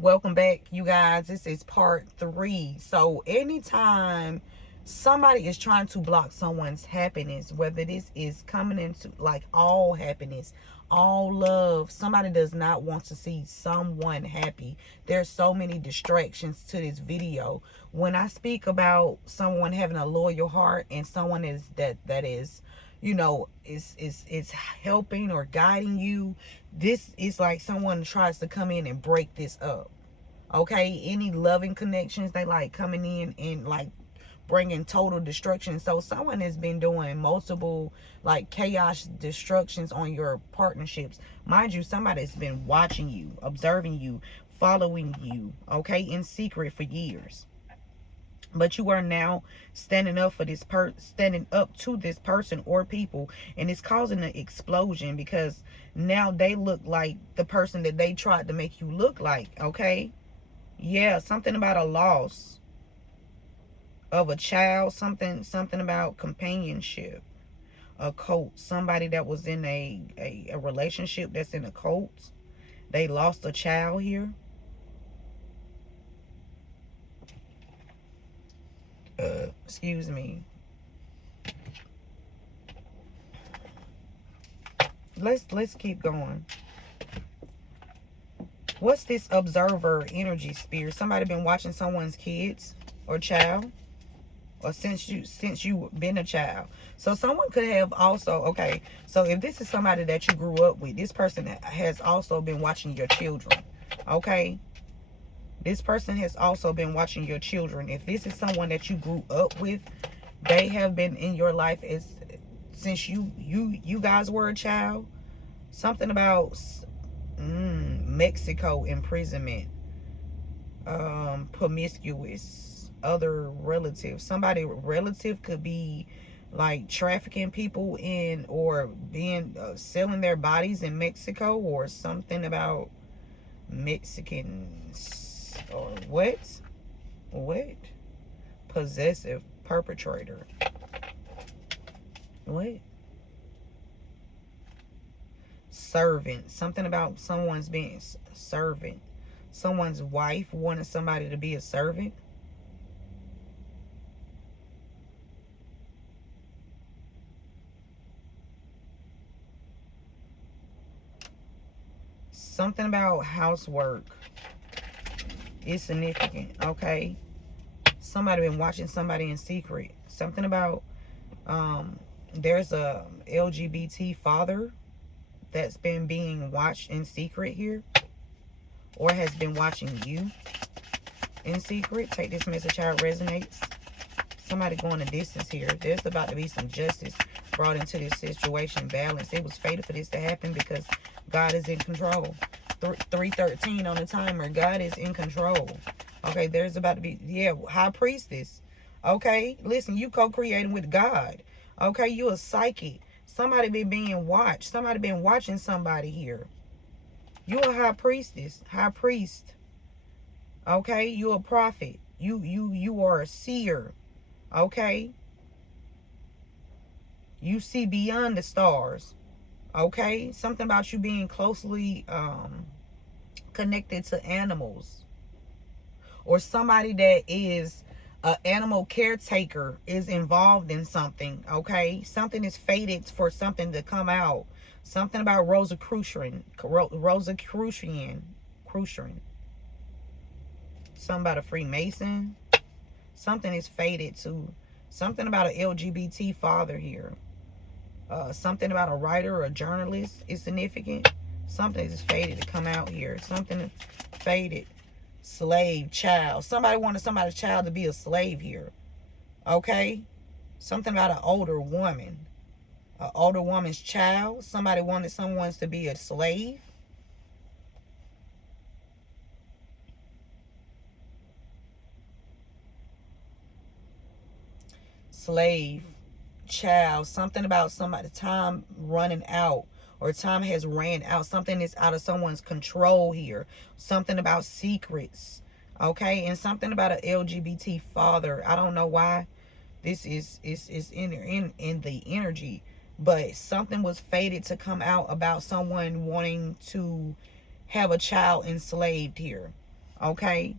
Welcome back, you guys. This is part 3. So anytime somebody is trying to block someone's happiness, whether this is coming into like all happiness, all love, somebody does not want to see someone happy. There's so many distractions to this video. When I speak about someone having a loyal heart and someone that is, you know, is helping or guiding you, this is like someone tries to come in and break this up. Okay, any loving connections, they like coming in and like bringing total destruction. So someone has been doing multiple like chaos destructions on your partnerships. Mind you, somebody's been watching you, observing you, following you, okay, in secret for years. But you are now standing up for this standing up to this person or people, and it's causing an explosion because now they look like the person that they tried to make you look like. Okay, yeah, something about a loss of a child, something about companionship, a cult, somebody that was in a relationship that's in a cult, they lost a child here. Excuse me. Let's keep going. What's this observer energy, spirit? Somebody been watching someone's kids or child, or since you been a child. So someone could have also, okay, so if this is somebody that you grew up with, this person has also been watching your children. Okay, this person has also been watching your children. If this is someone that you grew up with, they have been in your life since you guys were a child. Something about Mexico imprisonment, promiscuous, other relatives. Somebody relative could be like trafficking people in, or being selling their bodies in Mexico, or something about Mexicans, or what possessive perpetrator, what servant, something about someone's being servant, someone's wife wanted somebody to be a servant. Something about housework is significant. Okay, somebody been watching somebody in secret. Something about there's a LGBT father that's been being watched in secret here, or has been watching you in secret. Take this message how it resonates. Somebody going a distance here. There's about to be some justice brought into this situation. Balance. It was fated for this to happen because God is in control. 313 on the timer. God is in control. Okay, there's about to be, yeah, high priestess. Okay, listen, you co-creating with God. Okay, you a psychic. Somebody been being watched. Somebody been watching somebody here. You a high priestess, high priest. Okay, you a prophet. You are a seer. Okay, you see beyond the stars. Okay, something about you being closely connected to animals, or somebody that is an animal caretaker is involved in something. Okay, something is fated for something to come out. Something about Rosicrucian. Something about a Freemason. Something is fated to. Something about an LGBT father here. Something about a writer or a journalist is significant. Something is fated to come out here. Something fated. Slave, child. Somebody wanted somebody's child to be a slave here. Okay? Something about an older woman. An older woman's child. Somebody wanted someone to be a slave. Slave, child. Something about somebody, time running out, or time has ran out. Something is out of someone's control here. Something about secrets. Okay, and something about an LGBT father. I don't know why this is in the energy, but something was fated to come out about someone wanting to have a child enslaved here. Okay,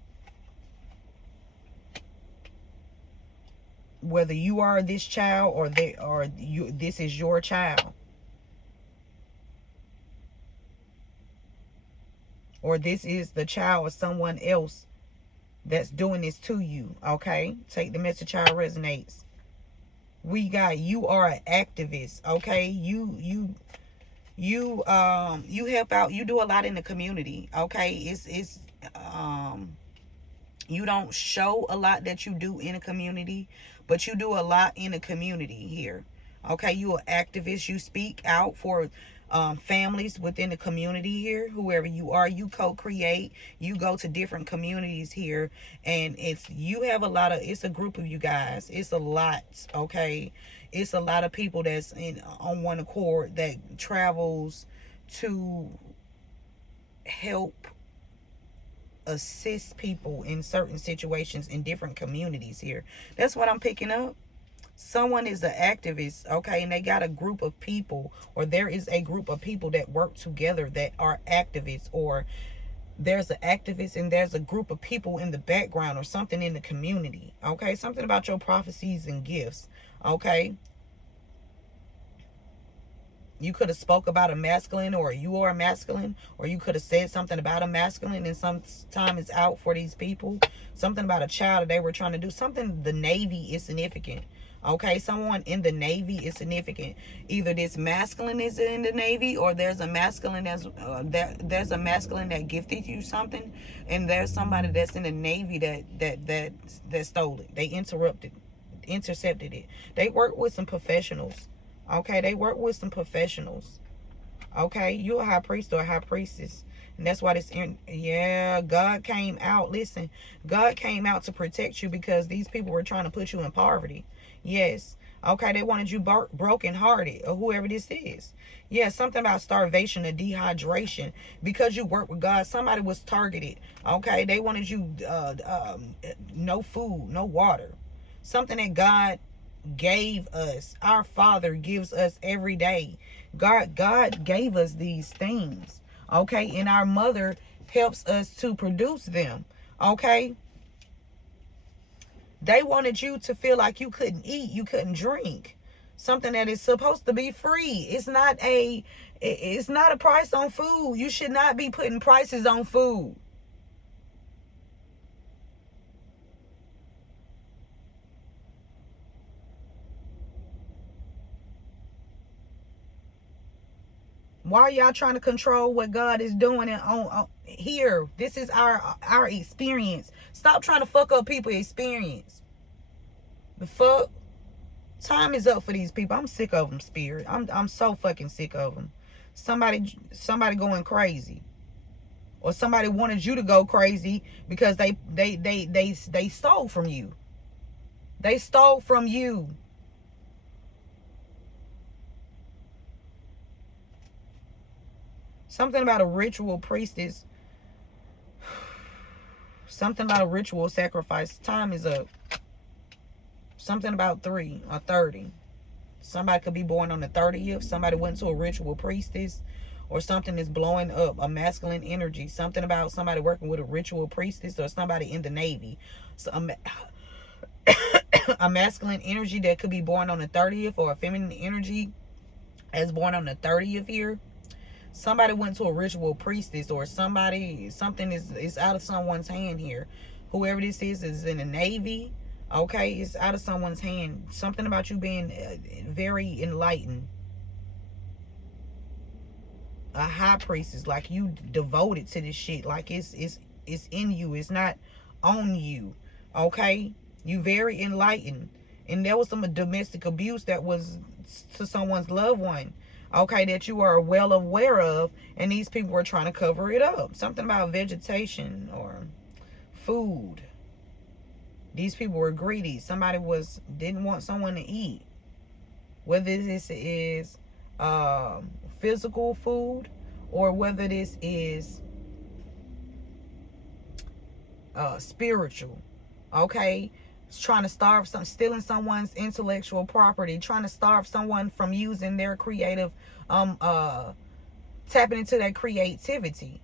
whether you are this child or this is your child, or this is the child of someone else that's doing this to you. Okay, take the message how it resonates. We got, you are an activist. Okay, you help out, you do a lot in the community. Okay, it's you don't show a lot that you do in a community, but you do a lot in a community here. Okay, you are activist. You speak out for families within the community here. Whoever you are, you co-create. You go to different communities here, and you have a lot of. It's a group of you guys. It's a lot. Okay, it's a lot of people that's on one accord that travels to help assist people in certain situations in different communities here. That's what I'm picking up. Someone is an activist, okay, and they got a group of people, or there is a group of people that work together that are activists, or there's an activist and there's a group of people in the background or something in the community. Okay, something about your prophecies and gifts. Okay, you could have spoke about a masculine, or you are a masculine, or you could have said something about a masculine, and some time is out for these people. Something about a child that they were trying to do. Something, the Navy is significant. Okay, someone in the Navy is significant. Either this masculine is in the Navy, or there's a masculine there's a masculine that gifted you something, and there's somebody that's in the Navy that stole it. They intercepted it. They work with some professionals. Okay, they work with some professionals. Okay, you're a high priest or a high priestess. And that's why yeah, God came out. Listen, God came out to protect you because these people were trying to put you in poverty. Yes. Okay, they wanted you broken hearted, or whoever this is. Yeah, something about starvation or dehydration. Because you work with God, somebody was targeted. Okay, they wanted you no food, no water. Something that God gave us, our Father gives us every day. God gave us these things. Okay, and our mother helps us to produce them. Okay, they wanted you to feel like you couldn't eat, you couldn't drink. Something that is supposed to be free. It's not a price on food. You should not be putting prices on food. Why are y'all trying to control what God is doing on here? This is our experience. Stop trying to fuck up people's experience. The fuck? Time is up for these people. I'm sick of them, Spirit. I'm so fucking sick of them. Somebody going crazy, or somebody wanted you to go crazy because they stole from you. They stole from you. Something about a ritual priestess. Something about a ritual sacrifice. Time is up. Something about 3 or 30. Somebody could be born on the 30th. Somebody went to a ritual priestess, or something is blowing up. A masculine energy. Something about somebody working with a ritual priestess, or somebody in the Navy. So, a masculine energy that could be born on the 30th, or a feminine energy as born on the 30th year. Somebody went to a ritual priestess, or something is out of someone's hand here. Whoever this is in the Navy. Okay, it's out of someone's hand. Something about you being very enlightened. A high priestess, like you devoted to this shit. Like it's in you. It's not on you. Okay, you very enlightened. And there was some domestic abuse that was to someone's loved one. Okay, that you are well aware of, and these people were trying to cover it up. Something about vegetation or food. These people were greedy. Somebody didn't want someone to eat. Whether this is physical food, or whether this is spiritual. Okay, it's trying to starve stealing someone's intellectual property, trying to starve someone from using their creative, tapping into their creativity.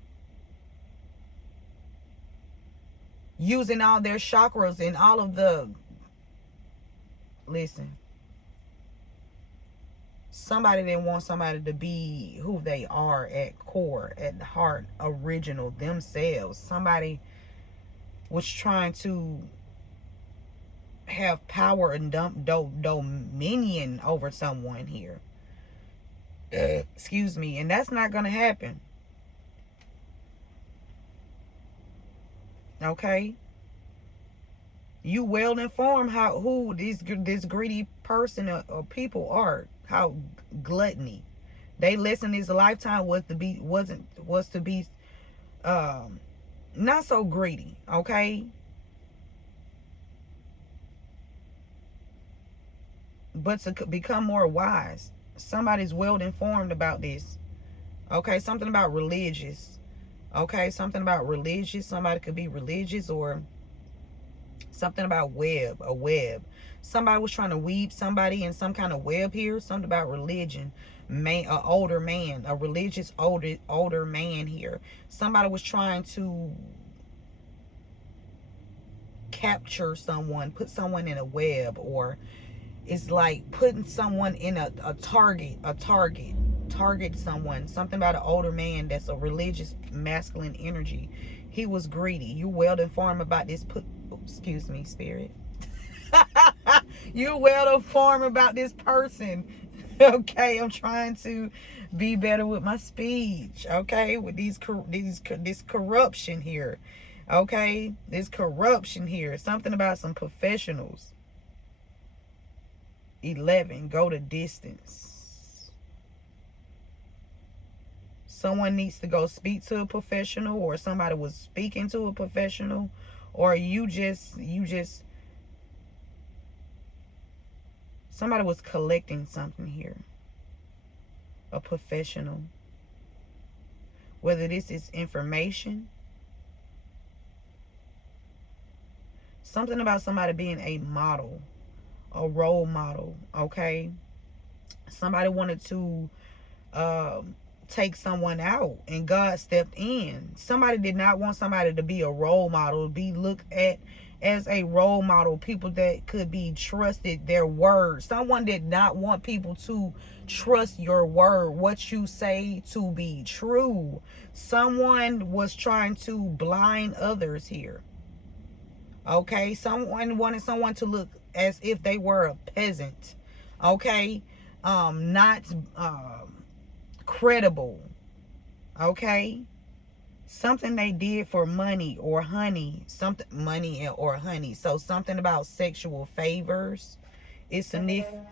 using all their chakras and all of the, listen, somebody didn't want somebody to be who they are at core, at heart, original themselves. Somebody was trying to have power and dominion over someone here. Excuse me. And that's not going to happen. Okay? You well informed who this greedy person or people are. How gluttony. They lesson this lifetime was to be not so greedy, okay? But to become more wise. Somebody's well informed about this. Okay, something about religious. Okay, something about religious. Somebody could be religious, or something about a web. Somebody was trying to weave somebody in some kind of web here. Something about religion. An older man, a religious older man here. Somebody was trying to capture someone, put someone in a web, or it's like putting someone in a target someone. Something about an older man that's a religious masculine energy. He was greedy. You well informed about this. Excuse me, spirit. You're well informed about this person. Okay, I'm trying to be better with my speech. Okay, with this corruption here. Okay, this corruption here. Something about some professionals. 11, go the distance. Someone needs to go speak to a professional, or somebody was speaking to a professional, or you just somebody was collecting something here. A professional. Whether this is information. Something about somebody being a model. A role model, okay? Somebody wanted to take someone out, and God stepped in. Somebody did not want somebody to be a role model, be looked at as a role model, people that could be trusted, their word. Someone did not want people to trust your word, what you say to be true. Someone was trying to blind others here. Okay, someone wanted someone to look as if they were a peasant. Okay, not credible. Okay, something they did for money or honey. Something money or honey. So something about sexual favors. It's a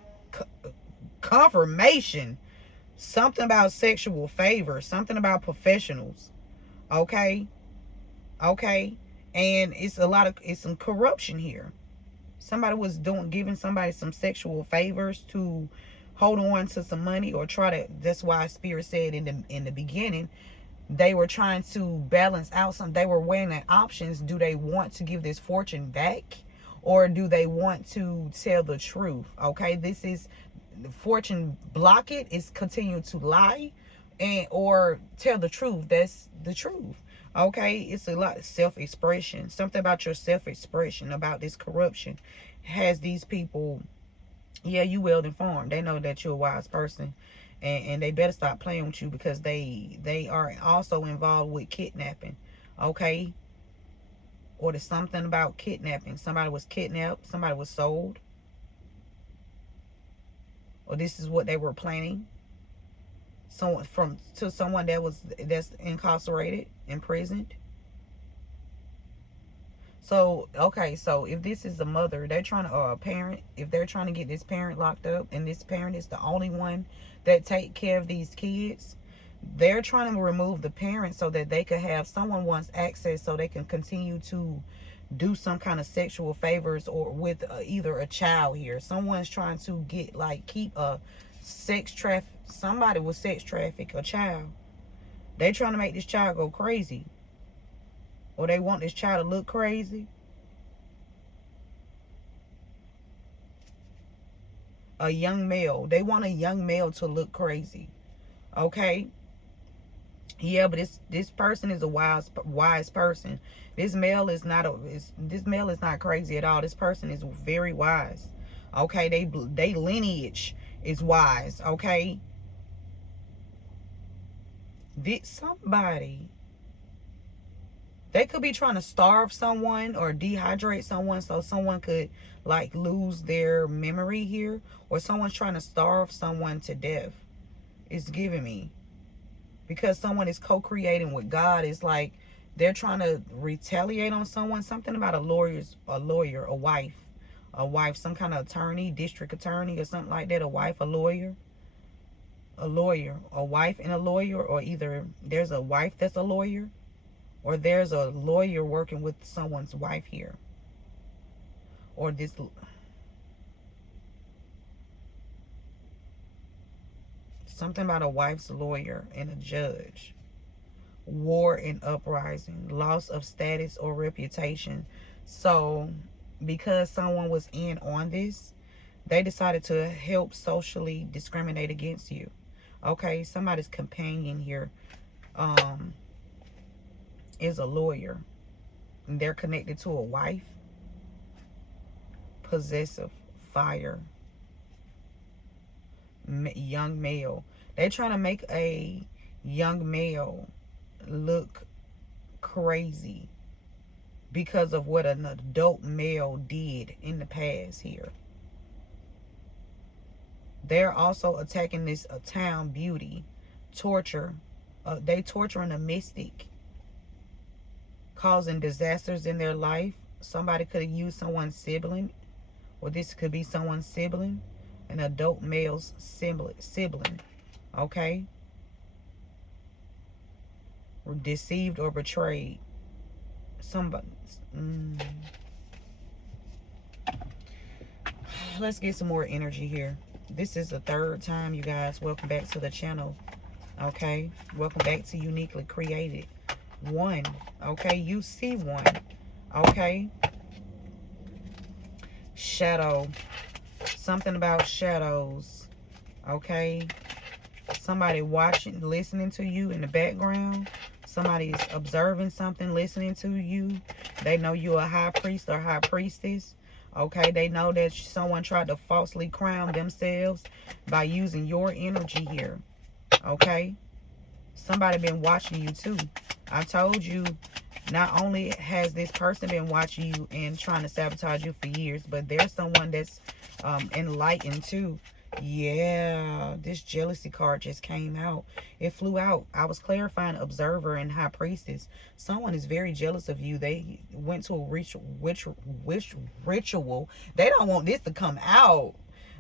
confirmation. Something about sexual favors. Something about professionals. Okay, okay. And it's some corruption here. Somebody was giving somebody some sexual favors to hold on to some money, or try to. That's why Spirit said in the beginning, they were trying to balance out some. They were weighing their options. Do they want to give this fortune back, or do they want to tell the truth? Okay, this is the fortune. Block it. Is continue to lie, or tell the truth. That's the truth. Okay, it's a lot of self-expression. Something about your self-expression, about this corruption, has these people, yeah, you well informed. They know that you're a wise person, and they better stop playing with you, because they are also involved with kidnapping. Okay, or there's something about kidnapping. Somebody was kidnapped. Somebody was sold, or this is what they were planning. Someone to someone that's incarcerated, imprisoned. So okay, so if this is a mother, they're trying to, or a parent, if they're trying to get this parent locked up, and this parent is the only one that take care of these kids, they're trying to remove the parent so that they could have, someone wants access so they can continue to do some kind of sexual favors, or with either a child here. Someone's trying to get, like, keep a sex traffic. Somebody will sex traffic a child. They trying to make this child go crazy, or they want this child to look crazy. A young male. They want a young male to look crazy. Okay, Yeah, but this person is a wise person. This male is not this male is not crazy at all. This person is very wise. Okay, they lineage is wise. Okay, somebody, they could be trying to starve someone or dehydrate someone so someone could like lose their memory here, or someone's trying to starve someone to death. It's giving me, because someone is co-creating with God. It's like they're trying to retaliate on someone. Something about a lawyer, a wife, some kind of attorney, district attorney or something like that. A wife, a lawyer, a wife and a lawyer, or either there's a wife that's a lawyer, or there's a lawyer working with someone's wife here, or this. Something about a wife's lawyer and a judge. War and uprising, loss of status or reputation. So because someone was in on this, they decided to help socially discriminate against you. Okay, somebody's companion here is a lawyer. They're connected to a wife. Possessive, fire, young male. They're trying to make a young male look crazy because of what an adult male did in the past here. They're also attacking this town beauty, torture. They torturing a mystic, causing disasters in their life. Somebody could have used someone's sibling, or this could be someone's sibling, an adult male's sibling. Okay, deceived or betrayed. Somebody. Let's get some more energy here. This is the third time, you guys. Welcome back to the channel. Okay, welcome back to Uniquely Created. One. Okay, you see one. Okay, shadow. Something about shadows. Okay, somebody watching, listening to you in the background. Somebody's observing something, listening to you. They know you're a high priest or high priestess. Okay, they know that someone tried to falsely crown themselves by using your energy here. Okay, somebody been watching you too. I told you, not only has this person been watching you and trying to sabotage you for years, but there's someone that's enlightened too. Yeah, this jealousy card just came out. It flew out. I was clarifying observer and high priestess. Someone is very jealous of you. They went to a ritual. They don't want this to come out.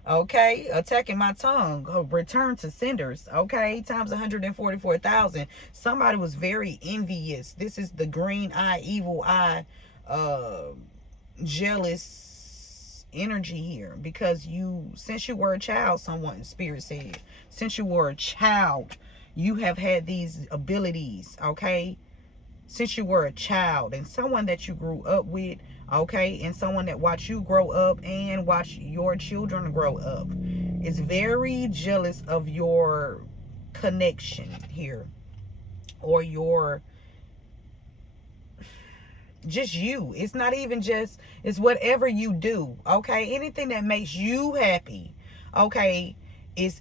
Okay, attacking my tongue. Return to senders. Okay, times 144,000. Somebody was very envious. This is the green eye, evil eye, jealous energy here, because since you were a child, someone spirit said, since you were a child, you have had these abilities. Okay, since you were a child, and someone that you grew up with. Okay, and someone that watched you grow up and watch your children grow up is very jealous of your connection here, or your just you. It's not even just, it's whatever you do. Okay, anything that makes you happy, okay, is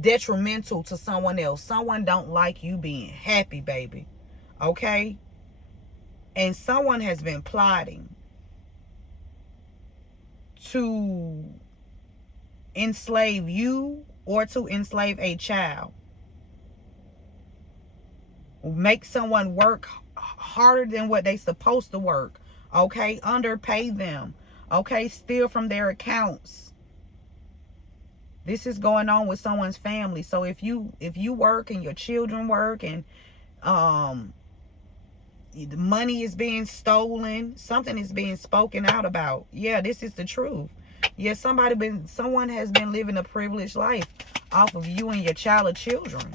detrimental to someone else. Someone don't like you being happy, baby. Okay, and someone has been plotting to enslave you or to enslave a child. Make someone work harder than what they supposed to work. Okay, underpay them. Okay, steal from their accounts. This is going on with someone's family. So if you work and your children work, and the money is being stolen, something is being spoken out about. Yeah, this is the truth. Yeah, someone has been living a privileged life off of you and your child or children.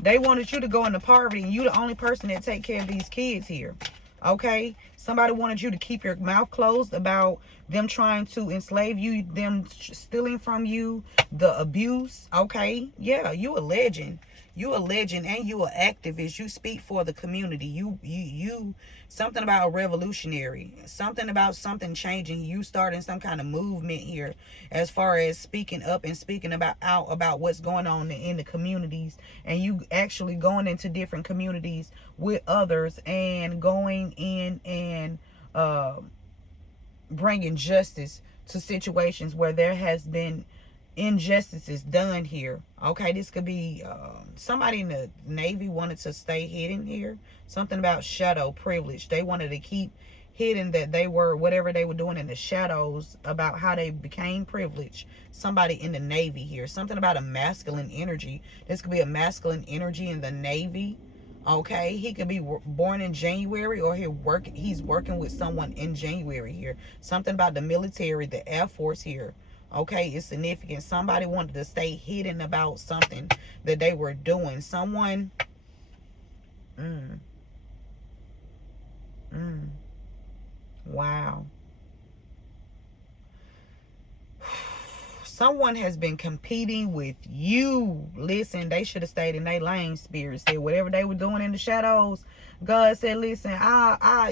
They wanted you to go into poverty, and you the only person that take care of these kids here. Okay, somebody wanted you to keep your mouth closed about them trying to enslave you, them stealing from you, the abuse. Okay, yeah, you a legend. You a legend and you a activist. You speak for the community. You something about a revolutionary. Something about something changing. You starting some kind of movement here as far as speaking up and speaking about out about what's going on in the communities, and you actually going into different communities with others and going in and bringing justice to situations where there has been injustices done here. Okay, this could be somebody in the Navy wanted to stay hidden here. Something about shadow privilege. They wanted to keep hidden that they were whatever they were doing in the shadows about how they became privileged. Somebody in the Navy here. Something about a masculine energy. This could be a masculine energy in the Navy. Okay, he could be born in January, or he's working with someone in January here. Something about the military, the Air Force here. Okay, it's significant. Somebody wanted to stay hidden about something that they were doing. Someone wow. Someone has been competing with you. Listen, they should have stayed in their lane. Spirit said whatever they were doing in the shadows. God said, listen,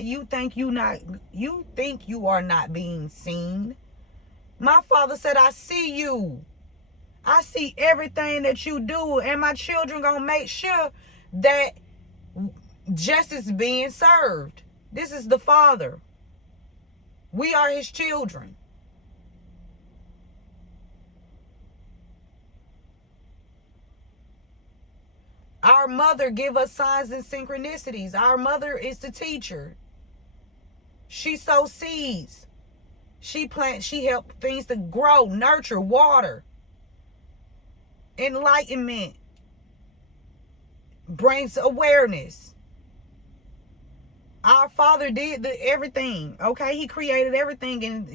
you think you are not being seen. My father said, I see you. I see everything that you do, and my children gonna make sure that justice is being served. This is the Father. We are his children. Our mother give us signs and synchronicities. Our mother is the teacher. She sows seeds. She plants, she helps things to grow, nurture, water. Enlightenment brings awareness. Our Father did everything. Okay, he created everything, and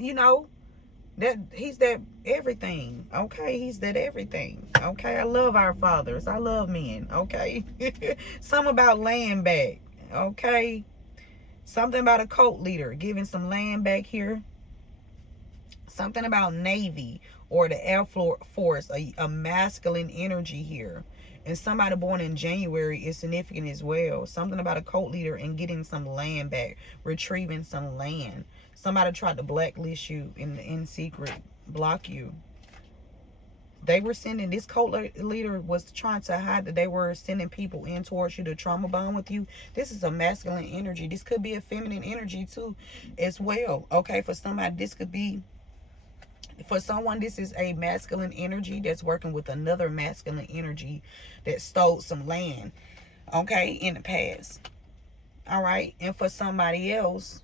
that he's that everything. Okay, he's that everything. Okay, I love our fathers. I love men. Okay, something about land back. Okay, something about a cult leader giving some land back here. Something about Navy or the Air Force, a masculine energy here. And somebody born in January is significant as well. Something about a cult leader and getting some land back, retrieving some land. Somebody tried to blacklist you in secret, block you. They were sending, this cult leader was trying to hide that they were sending people in towards you to trauma bond with you. This is a masculine energy. This could be a feminine energy too as well. Okay, for somebody, this could be, for someone, this is a masculine energy that's working with another masculine energy that stole some land, okay, in the past. All right. And for somebody else,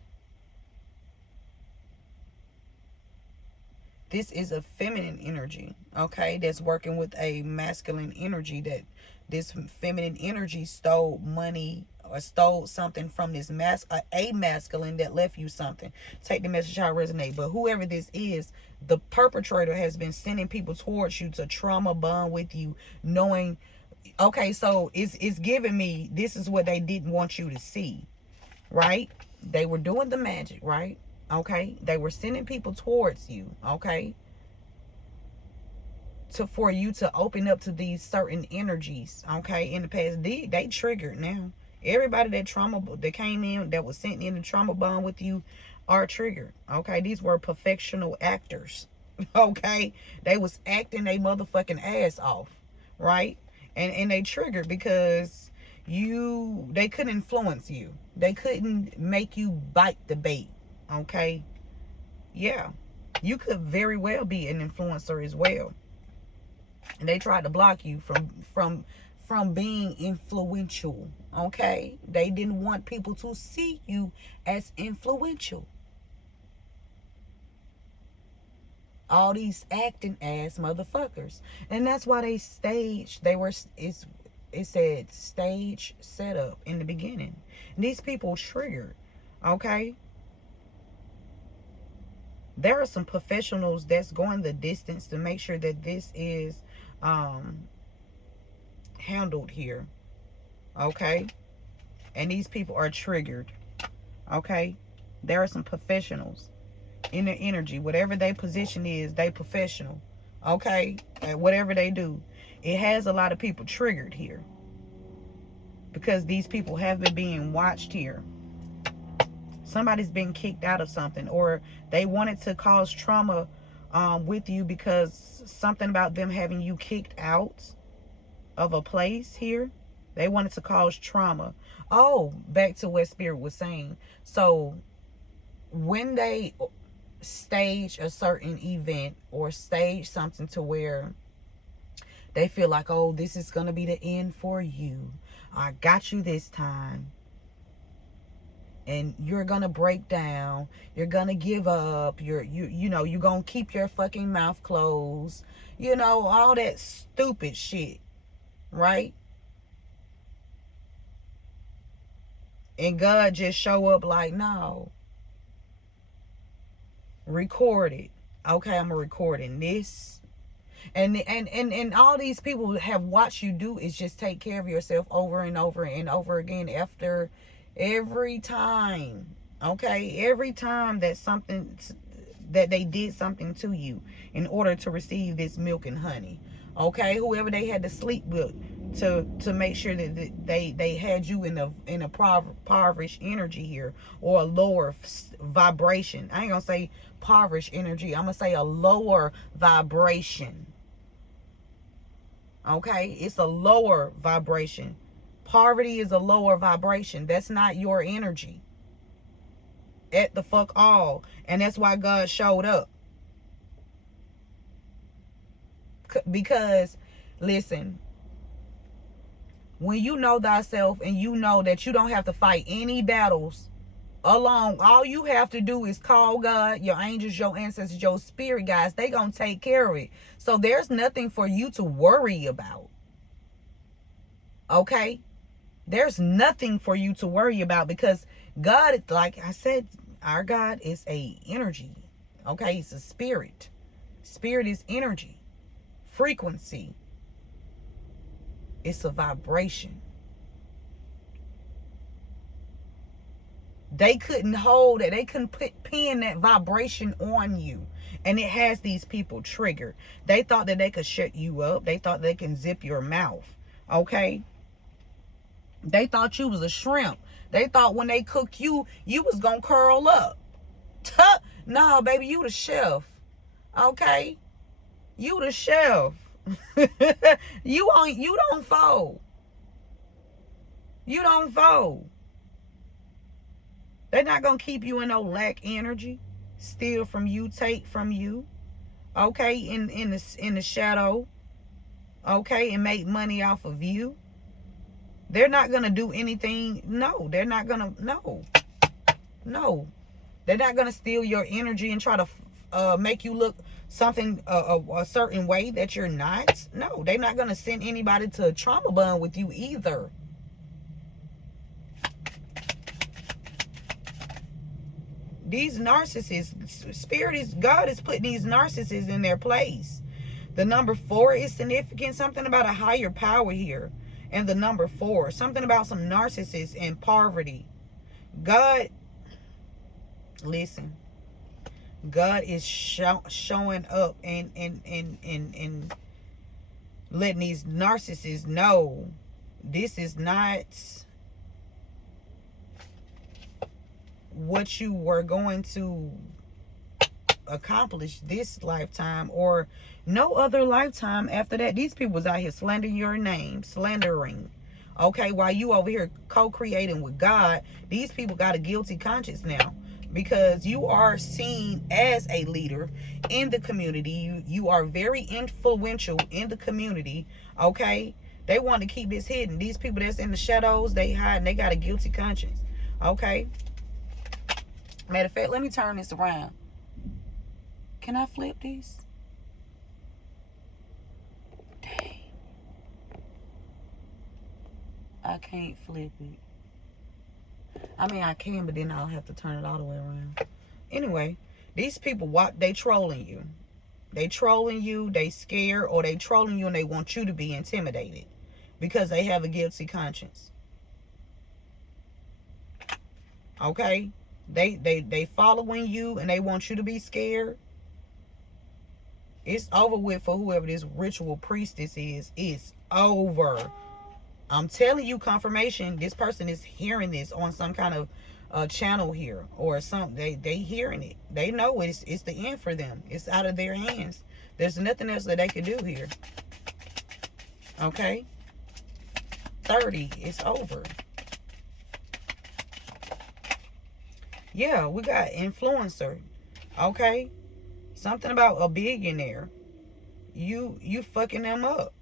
this is a feminine energy, okay, that's working with a masculine energy. That this feminine energy stole money or stole something from this a masculine that left you something. Take the message how it resonate. But whoever this is, the perpetrator has been sending people towards you to trauma bond with you, knowing, okay, so it's giving me, this is what they didn't want you to see, right? They were doing the magic, right? Okay, they were sending people towards you, okay, for you to open up to these certain energies, okay. In the past, they triggered now. Everybody that came in, that was sent in the trauma bond with you, are triggered, okay. These were professional actors, okay. They was acting they motherfucking ass off, right? And they triggered because they couldn't influence you. They couldn't make you bite the bait, okay. Yeah, you could very well be an influencer as well, and they tried to block you from being influential, okay. They didn't want people to see you as influential. All these acting ass motherfuckers, and that's why it said stage setup in the beginning. These people triggered, okay. There are some professionals that's going the distance to make sure that this is handled here, okay. And these people are triggered, okay. There are some professionals in their energy. Whatever their position is, they professional, okay, at whatever they do. It has a lot of people triggered here because these people have been being watched here. Somebody's been kicked out of something, or they wanted to cause trauma with you because something about them having you kicked out of a place here. They wanted to cause trauma. Oh, back to what Spirit was saying. So when they stage a certain event or stage something to where they feel like, oh, this is going to be the end for you. I got you this time. And you're going to break down. You're going to give up. You're going to keep your fucking mouth closed. You know, all that stupid shit. Right? And God just show up like, no. Record it. Okay, I'm recording this. And all these people have watched you do is just take care of yourself over and over and over again after every time. Okay, every time that they did something to you in order to receive this milk and honey. Okay, whoever they had to sleep with to make sure that they had you in a impoverished energy here, or a lower vibration. I ain't gonna say impoverished energy. I'm gonna say a lower vibration. Okay, it's a lower vibration. Poverty is a lower vibration. That's not your energy at the fuck all. And that's why God showed up. Because, listen, when you know thyself and you know that you don't have to fight any battles alone, all you have to do is call God, your angels, your ancestors, your spirit guides. They gonna take care of it. So there's nothing for you to worry about. Okay? There's nothing for you to worry about, because God, like I said, our God is a energy. Okay? It's a spirit. Spirit is energy. Frequency. It's a vibration. They couldn't hold it. They couldn't pin that vibration on you. And it has these people triggered. They thought that they could shut you up. They thought they can zip your mouth. Okay? They thought you was a shrimp. They thought when they cook you, you was going to curl up. No, baby, you the chef. Okay? You the chef. You don't fold. You don't fold. They're not going to keep you in no lack energy. Steal from you, take from you. Okay? In the shadow. Okay? And make money off of you. They're not going to do anything. No, they're not going to. No. They're not going to steal your energy and try to make you look something a certain way that you're not. No, they're not going to send anybody to a trauma bond with you either. These narcissists, God is putting these narcissists in their place. The number 4 is significant. Something about a higher power here. And the number 4, something about some narcissists and poverty. God, listen, God is showing up and letting these narcissists know this is not what you were going to accomplish this lifetime or no other lifetime after that. These people was out here slandering your name, okay, while you over here co-creating with God. These people got a guilty conscience now, because you are seen as a leader in the community. You are very influential in the community. Okay, they want to keep this hidden. These people that's in the shadows, they hide and they got a guilty conscience. Okay, matter of fact, let me turn this around. Can I flip this? Dang. I can't flip it. I mean, I can, but then I'll have to turn it all the way around. Anyway, these people, they trolling you. They trolling you, they scared, or they trolling you and they want you to be intimidated because they have a guilty conscience. Okay? They following you and they want you to be scared. It's over with for whoever this ritual priestess is. It's over. I'm telling you, confirmation. This person is hearing this on some kind of channel here or something. They hearing it. They know it's the end for them. It's out of their hands. There's nothing else that they can do here. Okay. 30. It's over. Yeah, we got influencer. Okay. Something about a billionaire. You fucking them up.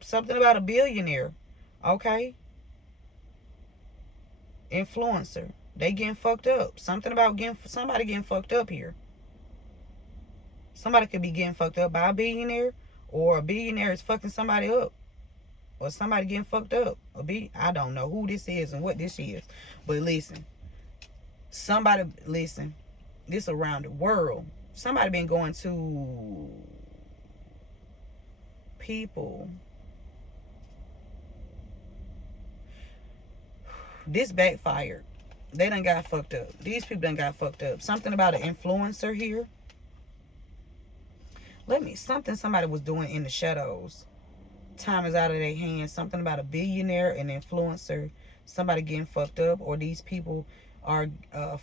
Something about a billionaire. Okay. Influencer. They getting fucked up. Something about somebody getting fucked up here. Somebody could be getting fucked up by a billionaire, or a billionaire is fucking somebody up, or somebody getting fucked up. I don't know who this is and what this is, but listen. Listen. This around the world. Somebody been going to people. This backfired. They done got fucked up. These people done got fucked up. Something about an influencer here. Something somebody was doing in the shadows. Time is out of their hands. Something about a billionaire, an influencer, somebody getting fucked up, or these people are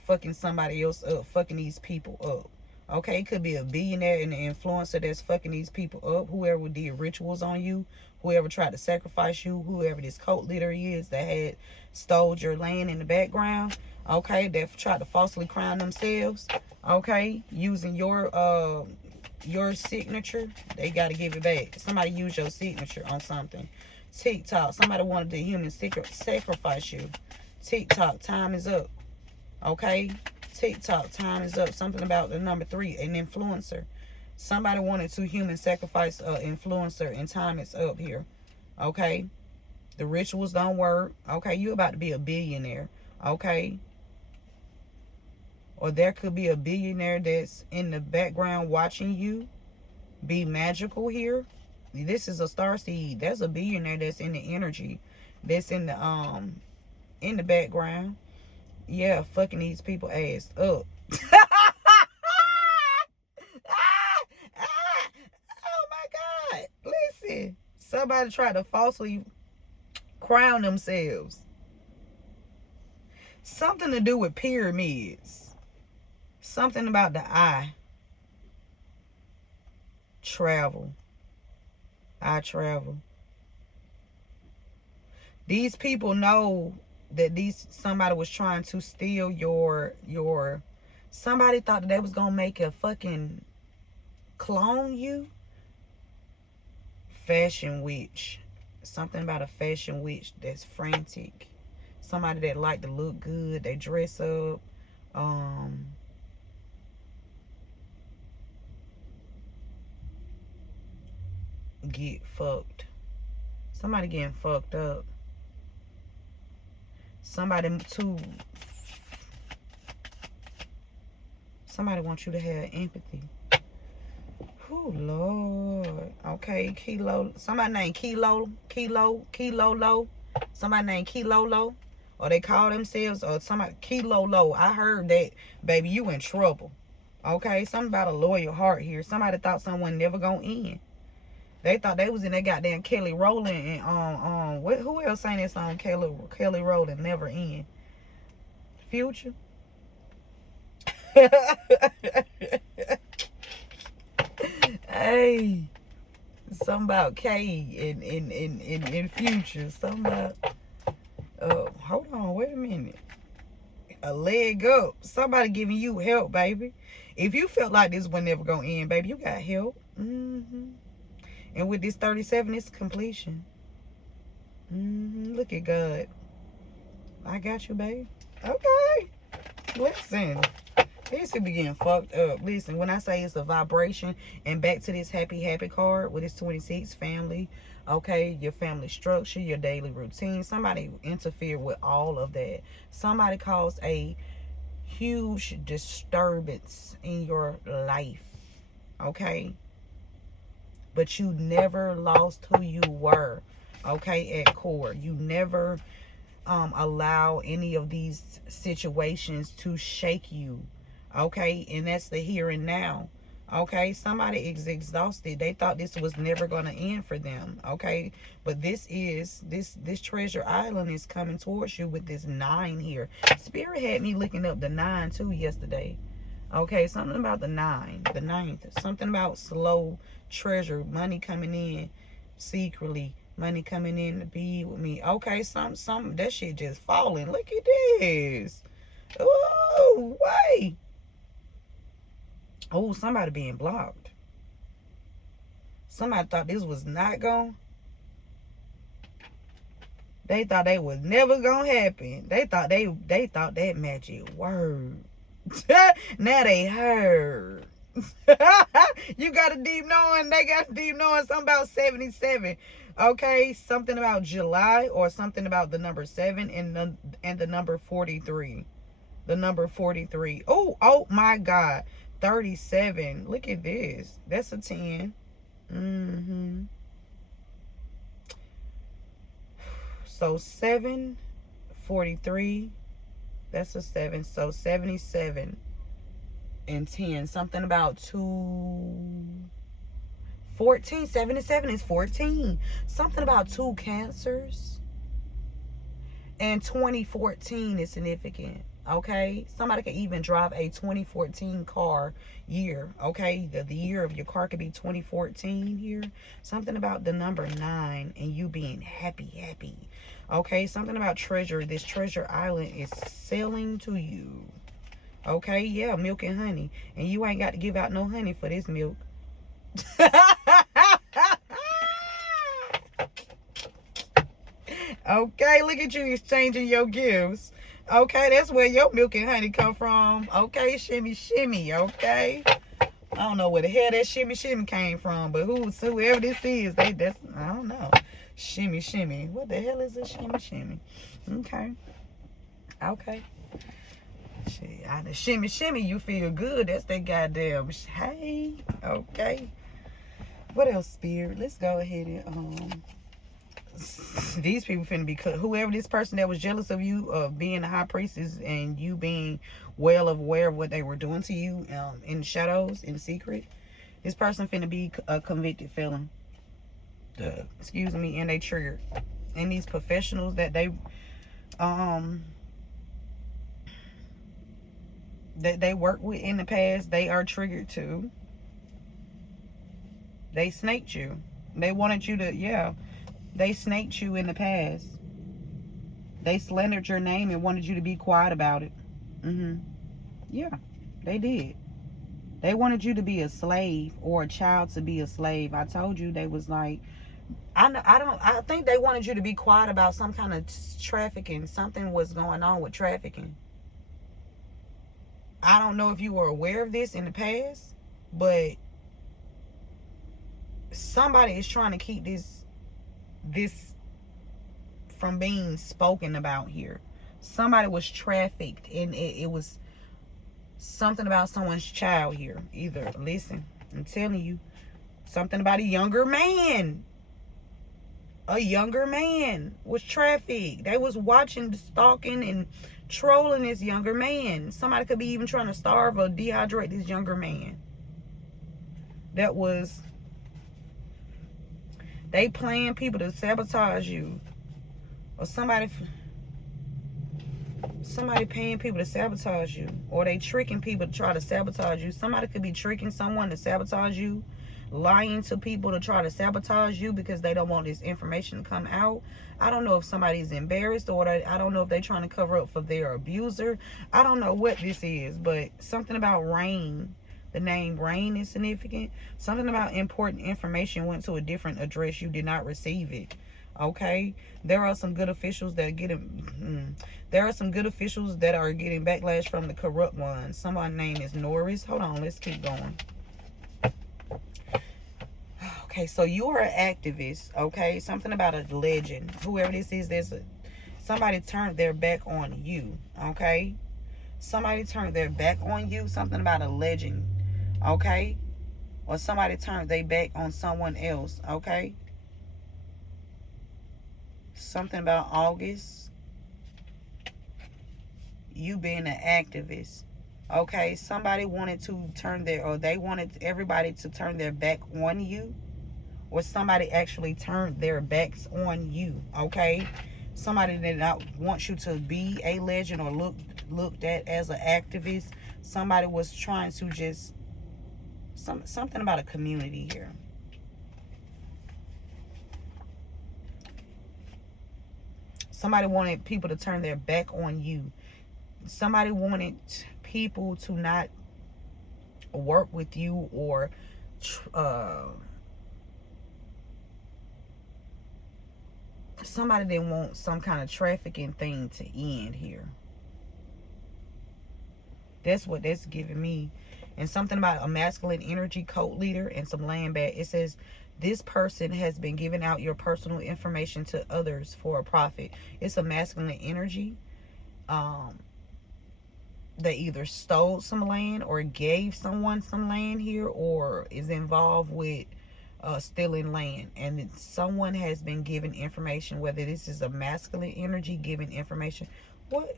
fucking somebody else up, fucking these people up. Okay, it could be a billionaire and an influencer that's fucking these people up. Whoever did rituals on you, whoever tried to sacrifice you, whoever this cult leader is that had stole your land in the background. Okay, that tried to falsely crown themselves. Okay, using your signature, they got to give it back. Somebody used your signature on something. TikTok, somebody wanted to human sacrifice you. TikTok, time is up. Okay, TikTok, time is up. Something about the number 3, an influencer. Somebody wanted to human sacrifice an influencer, and time is up here. Okay, the rituals don't work. Okay, you about to be a billionaire. Okay, or there could be a billionaire that's in the background watching you be magical here. This is a star seed. There's a billionaire that's in the energy, that's in the background. Yeah, fucking these people ass up. Oh my God. Listen. Somebody tried to falsely crown themselves. Something to do with pyramids. Something about the eye. Travel. I travel. These people know that somebody was trying to steal your somebody thought that they was gonna make a fucking clone you. Fashion witch. Something about a fashion witch that's frantic. Somebody that like to look good. They dress up. Get fucked. Somebody getting fucked up. Somebody wants you to have empathy. Oh Lord. Okay, Kilo. Somebody named Kilo. Somebody named Kilolo. Or they call themselves, or somebody Kilolo. I heard that, baby, you in trouble. Okay, something about a loyal heart here. Somebody thought someone never gonna end. They thought they was in that goddamn Kelly Rowland and who else sang that song? Kelly Rowland, Never End. Future. Hey, something about K in Future. Something about hold on, wait a minute. A leg up. Somebody giving you help, baby. If you felt like this was never gonna end, baby, you got help. And with this 37, it's completion. Look at God. I got you, babe. Okay. Listen. This could be getting fucked up. Listen, when I say it's a vibration, and back to this happy card with this 26, family. Okay, your family structure, your daily routine. Somebody interfered with all of that. Somebody caused a huge disturbance in your life. Okay? But you never lost who you were, okay, at core. You never allow any of these situations to shake you, okay? And that's the here and now. Okay, somebody is exhausted. They thought this was never going to end for them. Okay, but this treasure island is coming towards you with this 9 here. Spirit had me looking up the 9 too yesterday. Okay, something about the 9, the 9th. Something about slow treasure, money coming in secretly, money coming in to be with me. Okay, some that shit just falling. Look at this. Oh, wait. Oh, somebody being blocked. Somebody thought this was not going. They thought they was never gonna happen. They thought that magic word. Now they heard. You got a deep knowing. They got a deep knowing. Something about 77. Okay, something about July or something about the number 7 and the number 43. The number 43. Oh my God. 37. Look at this. That's a 10. So 7, 43. That's a 7. So 77 and 10. Something about 14. 77 is 14. Something about 2 cancers. And 2014 is significant. Okay, somebody could even drive a 2014 car year. Okay, the year of your car could be 2014 here. Something about the number 9 and you being happy. Okay, something about treasure. This treasure island is selling to you. Okay, yeah, milk and honey, and you ain't got to give out no honey for this milk. Okay, look at you exchanging your gifts. Okay, that's where your milk and honey come from. Okay, shimmy, okay. I don't know where the hell that shimmy came from, but whoever this is, that's I don't know. Shimmy. What the hell is a shimmy? Okay. Shit, the shimmy, you feel good. That's that goddamn hey. Okay. What else, Spirit? Let's go ahead and these people finna be cut. Whoever this person that was jealous of you of being a high priestess and you being well aware of what they were doing to you in the shadows, in secret, this person finna be a convicted felon. Excuse me, and they triggered. And these professionals that they worked with in the past, they are triggered too. They snaked you. They wanted you to, yeah. They snaked you in the past. They slandered your name and wanted you to be quiet about it. Yeah, they did. They wanted you to be a slave or a child to be a slave. I told you they was like, I think they wanted you to be quiet about some kind of trafficking. Something was going on with trafficking. I don't know if you were aware of this in the past, but somebody is trying to keep this from being spoken about here. Somebody was trafficked, and it was something about someone's child here. Either, listen, I'm telling you, something about a younger man. A younger man was trafficked. They was watching, stalking, and trolling this younger man. Somebody could be even trying to starve or dehydrate this younger man. That was, they playing people to sabotage you. Or somebody paying people to sabotage you. Or they tricking people to try to sabotage you. Somebody could be tricking someone to sabotage you. Lying to people to try to sabotage you because they don't want this information to come out. I don't know if somebody's embarrassed, or I don't know if they're trying to cover up for their abuser. I don't know what this is, but something about rain. The name Rain is significant. Something about important information went to a different address. You did not receive it. Okay, there are some good officials that are getting backlash from the corrupt ones. Somebody's name is Norris. Hold on, let's keep going. Okay, so you are an activist. Okay, something about a legend. Whoever this is, somebody turned their back on you. Okay, somebody turned their back on you. Something about a legend. Okay, or somebody turned their back on someone else. Okay. Something about August. You being an activist. Okay, somebody wanted to turn their, or they wanted everybody to turn their back on you, or somebody actually turned their backs on you. Okay, somebody did not want you to be a legend or looked at as an activist. Somebody was trying to just something about a community here. Somebody wanted people to turn their back on you. Somebody wanted people to not work with you, or somebody didn't want some kind of trafficking thing to end here. That's what that's giving me. And something about a masculine energy cult leader and some land back. It says this person has been giving out your personal information to others for a profit. It's a masculine energy. They either stole some land or gave someone some land here, or is involved with stealing land. And someone has been given information, whether this is a masculine energy giving information. What?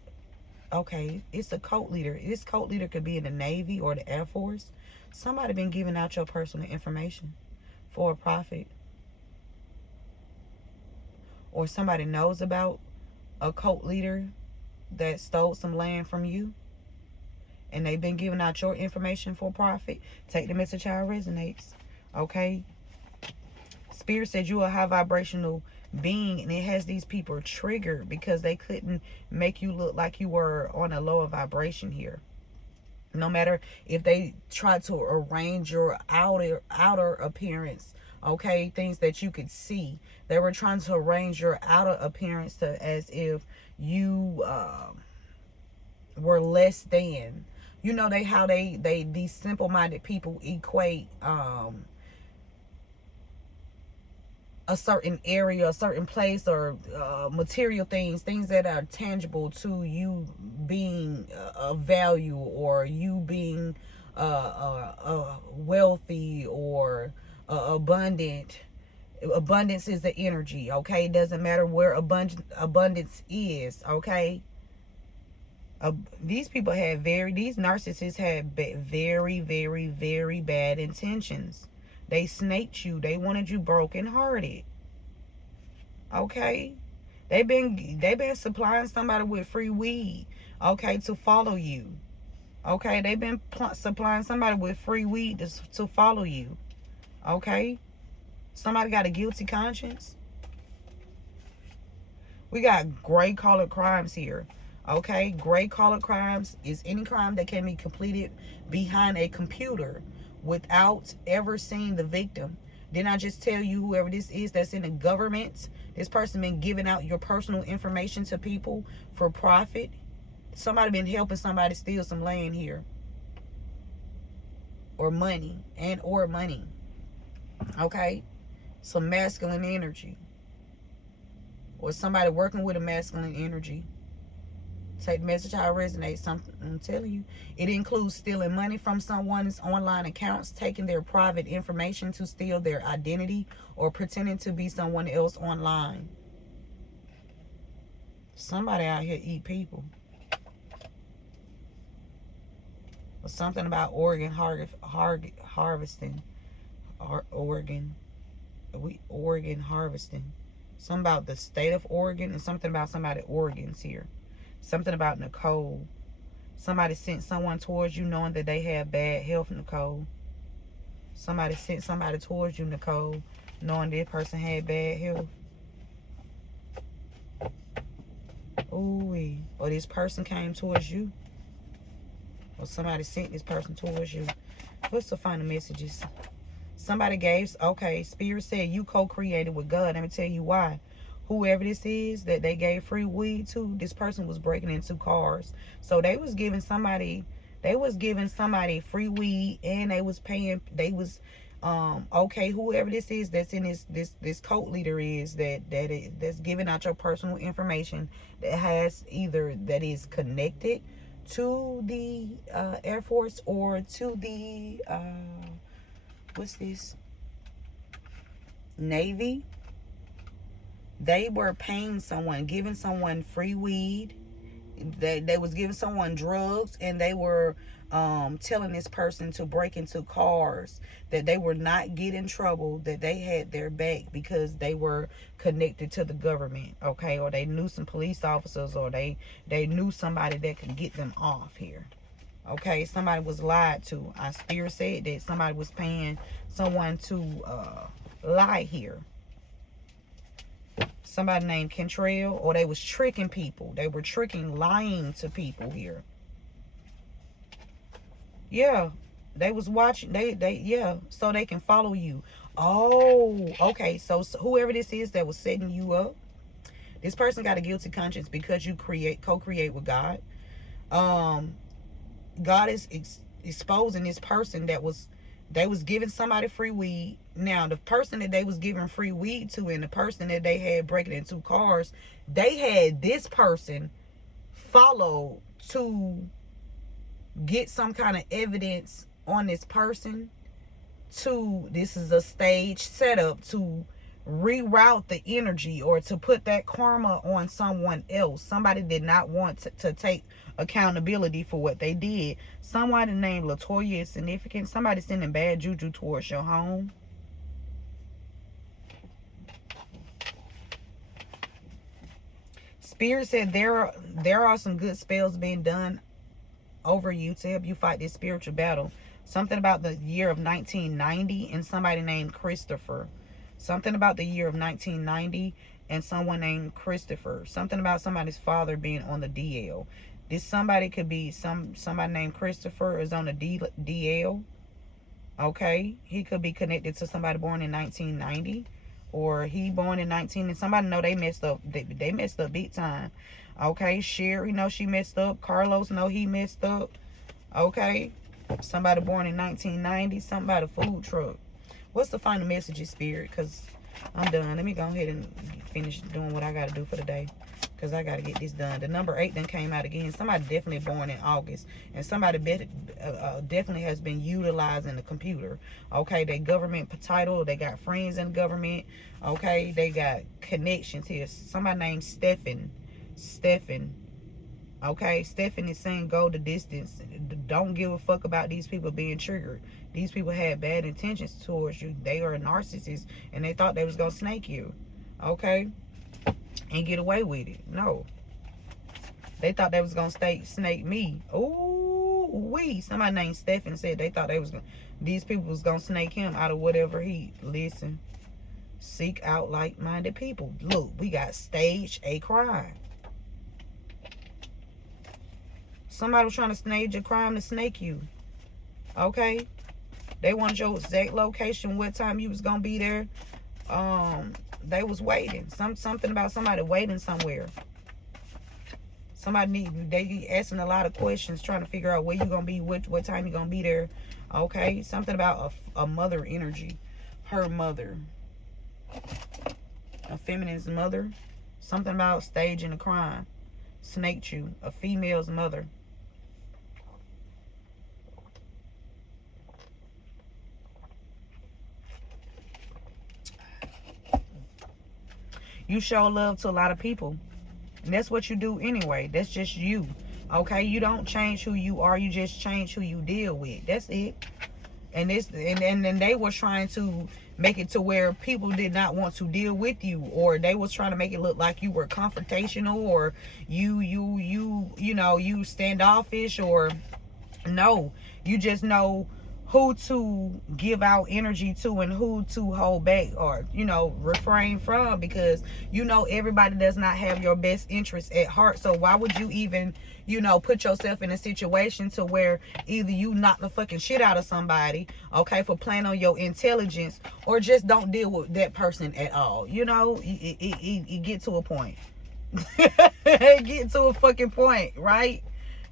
Okay, it's a cult leader. This cult leader could be in the Navy or the Air Force. Somebody been giving out your personal information for a profit. Or somebody knows about a cult leader that stole some land from you, and they've been giving out your information for profit. Take the message how it resonates. Okay? Spirit said you are a high vibrational being, and it has these people triggered because they couldn't make you look like you were on a lower vibration here. No matter if they try to arrange your outer appearance, okay, things that you could see, they were trying to arrange your outer appearance to as if you were less than. You know, they these simple-minded people equate a certain area, a certain place, or material things that are tangible to you being of value, or you being wealthy, or abundant. Abundance is the energy, okay? It doesn't matter where abundance is, okay? These people had these narcissists had very, very, very bad intentions. They snaked you. They wanted you brokenhearted. Okay? They've been supplying somebody with free weed, okay, to follow you. Okay? They've been supplying somebody with free weed to follow you. Okay? Somebody got a guilty conscience. We got gray collar crimes here. Okay? Gray collar crimes is any crime that can be completed behind a computer without ever seeing the victim. Didn't I just tell you whoever this is that's in the government? This person been giving out your personal information to people for profit. Somebody been helping somebody steal some land here. Or money. Or money. Okay? Some masculine energy. Or somebody working with a masculine energy. Take the message how it resonates. Something I'm telling you. It includes stealing money from someone's online accounts, taking their private information to steal their identity, or pretending to be someone else online. Somebody out here eat people. Or something about organ harvesting. Organ harvesting. Something about the state of Oregon, and something about somebody's organs here. Something about Nicole. Somebody sent someone towards you knowing that they have bad health, Nicole. Somebody sent somebody towards you, Nicole, knowing this person had bad health. Ooh-wee. Or this person came towards you. Or somebody sent this person towards you. What's the final messages? Somebody gave, okay, Spirit said you co-created with God. Let me tell you why. Whoever this is that they gave free weed to, this person was breaking into cars. So they was giving somebody free weed, and they was paying, okay, whoever this is that's in this cult leader is that's giving out your personal information, that is connected to the Air Force, or to the what's this, Navy. They were paying someone, giving someone free weed, They was giving someone drugs, and they were telling this person to break into cars, that they were not get in trouble, that they had their back because they were connected to the government, okay, or they knew some police officers, or they knew somebody that could get them off here. Okay, somebody was lied to. Our spirit said that somebody was paying someone to lie here. Somebody named Kentrell, or they was tricking people. They were lying to people here. Yeah, they was watching. Yeah, so they can follow you. Oh, okay. So whoever this is that was setting you up, this person got a guilty conscience because you co-create with God. God is exposing this person they was giving somebody free weed. Now, the person that they was giving free weed to, and the person that they had breaking into cars, they had this person follow to get some kind of evidence on this person. This is a stage setup to reroute the energy, or to put that karma on someone else. Somebody did not want to take accountability for what they did. Somebody named Latoya is significant. Somebody sending bad juju towards your home. Spirit said there are some good spells being done over you to help you fight this spiritual battle. Something about the year of 1990 and somebody named Christopher. Something about the year of 1990 and someone named Christopher. Something about somebody's father being on the DL. This somebody could be somebody named Christopher is on the DL. Okay, he could be connected to somebody born in 1990, or he born in 19, and somebody know they messed up. They messed up big time. Okay, Sherry know she messed up. Carlos know he messed up. Okay, somebody born in 1990. Somebody food truck. What's the final message, Spirit? Because I'm done. Let me go ahead and finish doing what I got to do for the day, because I got to get this done. The number 8 then came out again. Somebody definitely born in August, and somebody definitely has been utilizing the computer. Okay, they government title. They got friends in government. Okay, they got connections here. Somebody named Stephen. Okay, Stephen is saying go the distance. Don't give a fuck about these people being triggered. These people had bad intentions towards you. They are narcissists, and they thought they was gonna snake you. Okay, and get away with it. No, they thought they was gonna snake me. Ooh, somebody named Stephen said they thought these people was gonna snake him out of whatever he listen. Seek out like-minded people. Look, we got stage a crime. Somebody was trying to stage a crime to snake you. Okay, they wanted your exact location, what time you was gonna be there. They was waiting. Something about somebody waiting somewhere. They asking a lot of questions, trying to figure out where you gonna be, what time you gonna be there. Okay, something about a mother energy, her mother, a feminine's mother. Something about staging a crime, snaked you, a female's mother. You show love to a lot of people, and that's what you do anyway. That's just you. Okay, you don't change who you are, you just change who you deal with. That's it. And they were trying to make it to where people did not want to deal with you, or they was trying to make it look like you were confrontational, or you standoffish, or no, you just know who to give out energy to and who to hold back, or refrain from, because everybody does not have your best interest at heart. So why would you even put yourself in a situation to where either you knock the fucking shit out of somebody, okay, for playing on your intelligence, or just don't deal with that person at all. It get to a point. It get to a fucking point, right?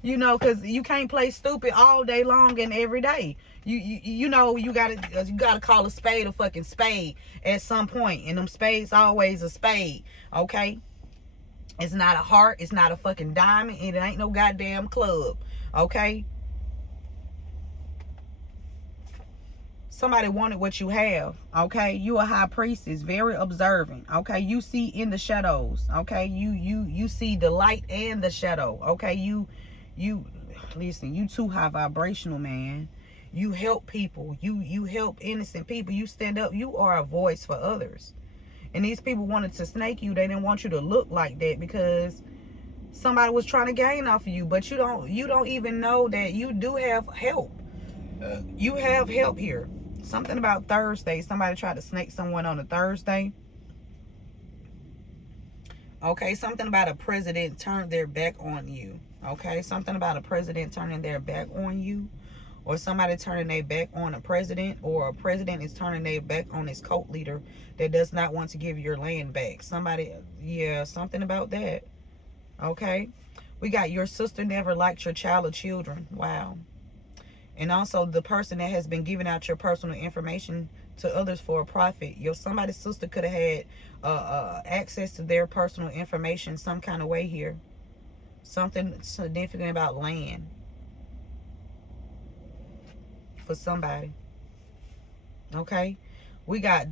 Because you can't play stupid all day long and every day. You gotta call a spade a fucking spade at some point, and them spades always a spade. Okay, it's not a heart, it's not a fucking diamond, and it ain't no goddamn club. Okay, Somebody wanted what you have. Okay, you a high priestess, very observant. Okay, you see in the shadows. Okay, you see the light and the shadow. Okay, you listen. You too high vibrational, man. You help people. You help innocent people. You stand up. You are a voice for others. And these people wanted to snake you. They didn't want you to look like that because somebody was trying to gain off of you. But you don't even know that you do have help. You have help here. Something about Thursday. Somebody tried to snake someone on a Thursday. Okay, something about a president turned their back on you. Okay, something about a president turning their back on you. Or somebody turning their back on a president. Or a president is turning their back on his cult leader that does not want to give your land back. Somebody, yeah, something about that. Okay, we got your sister never liked your child or children. Wow. And also the person that has been giving out your personal information to others for a profit. Somebody's sister could have had access to their personal information some kind of way here. Something significant about land for somebody. Okay. We got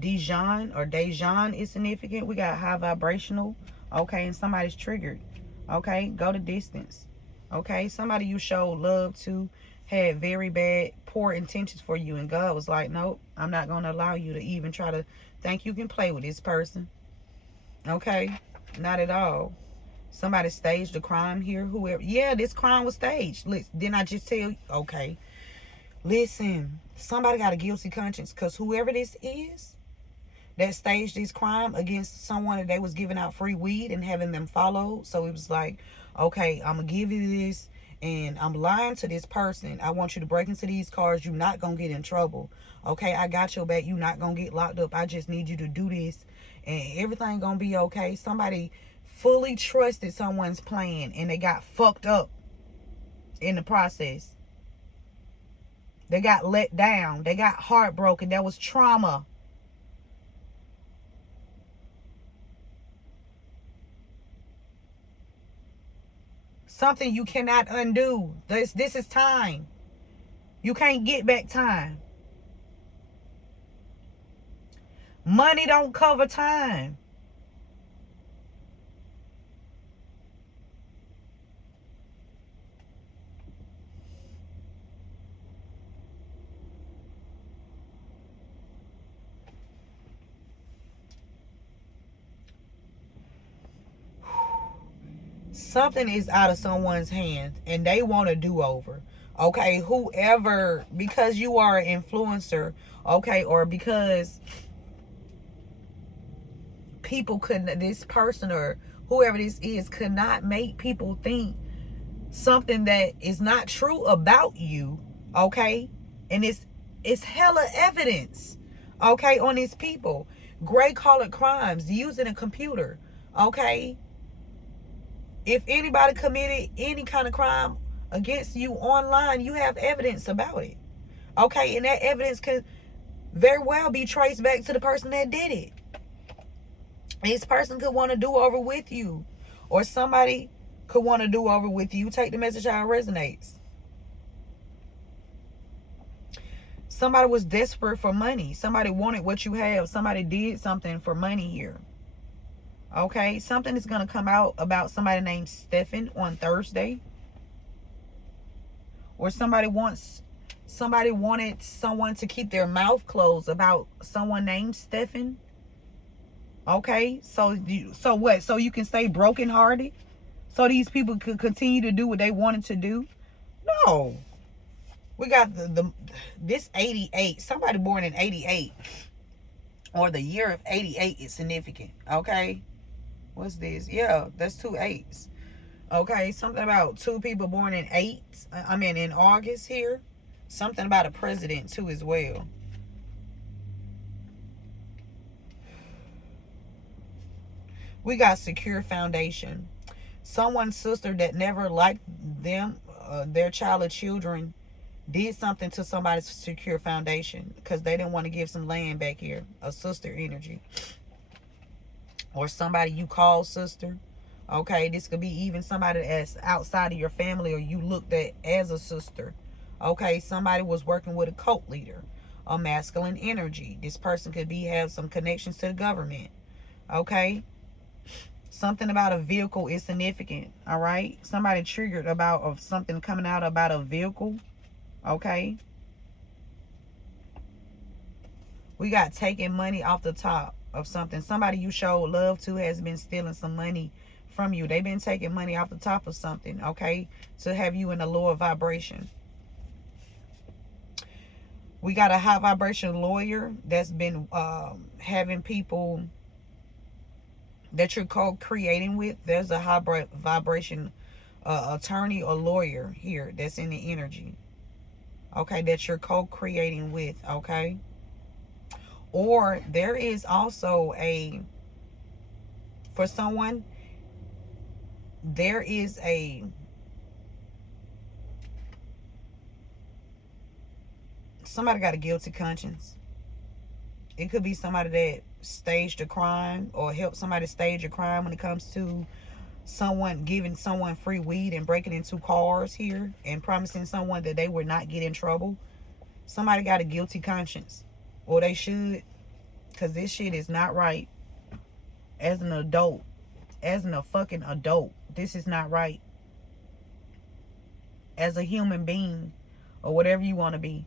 Dijon or Dejan is significant. We got high vibrational. Okay. And somebody's triggered. Okay. Go the distance. Okay. Somebody you showed love to had very bad, poor intentions for you. And God was like, nope, I'm not going to allow you to even try to think you can play with this person. Okay? Not at all. Somebody staged a crime here. Whoever. Yeah, this crime was staged. Didn't I just tell you? Okay. Listen, somebody got a guilty conscience because whoever this is that staged this crime against someone that they was giving out free weed and having them followed. So it was like, okay, I'm going to give you this. And I'm lying to this person. I want you to break into these cars. You're not going to get in trouble. Okay, I got your back. You're not going to get locked up. I just need you to do this. And everything going to be okay. Somebody fully trusted someone's plan. And they got fucked up in the process. They got let down. They got heartbroken. There was trauma. Something you cannot undo. This is time. You can't get back time. Money don't cover time. Something is out of someone's hands and they want a do-over. Okay, whoever, because you are an influencer, okay, or because people couldn't, this person or whoever this is could not make people think something that is not true about you, okay? And it's hella evidence, okay, on these people. Gray colored crimes using a computer, okay? If anybody committed any kind of crime against you online, you have evidence about it. Okay, and that evidence could very well be traced back to the person that did it. This person could want to do over with you. Or somebody could want to do over with you. Take the message how it resonates. Somebody was desperate for money. Somebody wanted what you have. Somebody did something for money here. Okay, something is going to come out about somebody named Stephen on Thursday. Or somebody wanted someone to keep their mouth closed about someone named Stephen. Okay, so what? So you can stay brokenhearted? So these people could continue to do what they wanted to do? No. We got this 88. Somebody born in 88. Or the year of 88 is significant. Okay. What's this? Yeah, that's 2 8s. Okay, something about 2 people born in in August here. Something about a president too as well. We got secure foundation. Someone's sister that never liked them, their child or children, did something to somebody's secure foundation because they didn't want to give some land back here. A sister energy. Or somebody you call sister. Okay, this could be even somebody that's outside of your family or you looked at as a sister. Okay, somebody was working with a cult leader. a masculine energy. This person could have some connections to the government. Okay. Something about a vehicle is significant. All right. Somebody triggered about of something coming out about a vehicle. Okay. We got taking money off the top of something. Somebody you show love to has been stealing some money from you. They've been taking money off the top of something, okay, to have you in a lower vibration. We got a high vibration lawyer that's been having people that you're co-creating with. There's a high vibration attorney or lawyer here that's in the energy, okay, that you're co-creating with, okay. Or there is also for someone, there is somebody got a guilty conscience. It could be somebody that staged a crime or helped somebody stage a crime when it comes to someone giving someone free weed and breaking into cars here and promising someone that they would not get in trouble. Somebody got a guilty conscience. Or they should, because this shit is not right. As an adult, as a fucking adult, this is not right. As a human being, or whatever you want to be,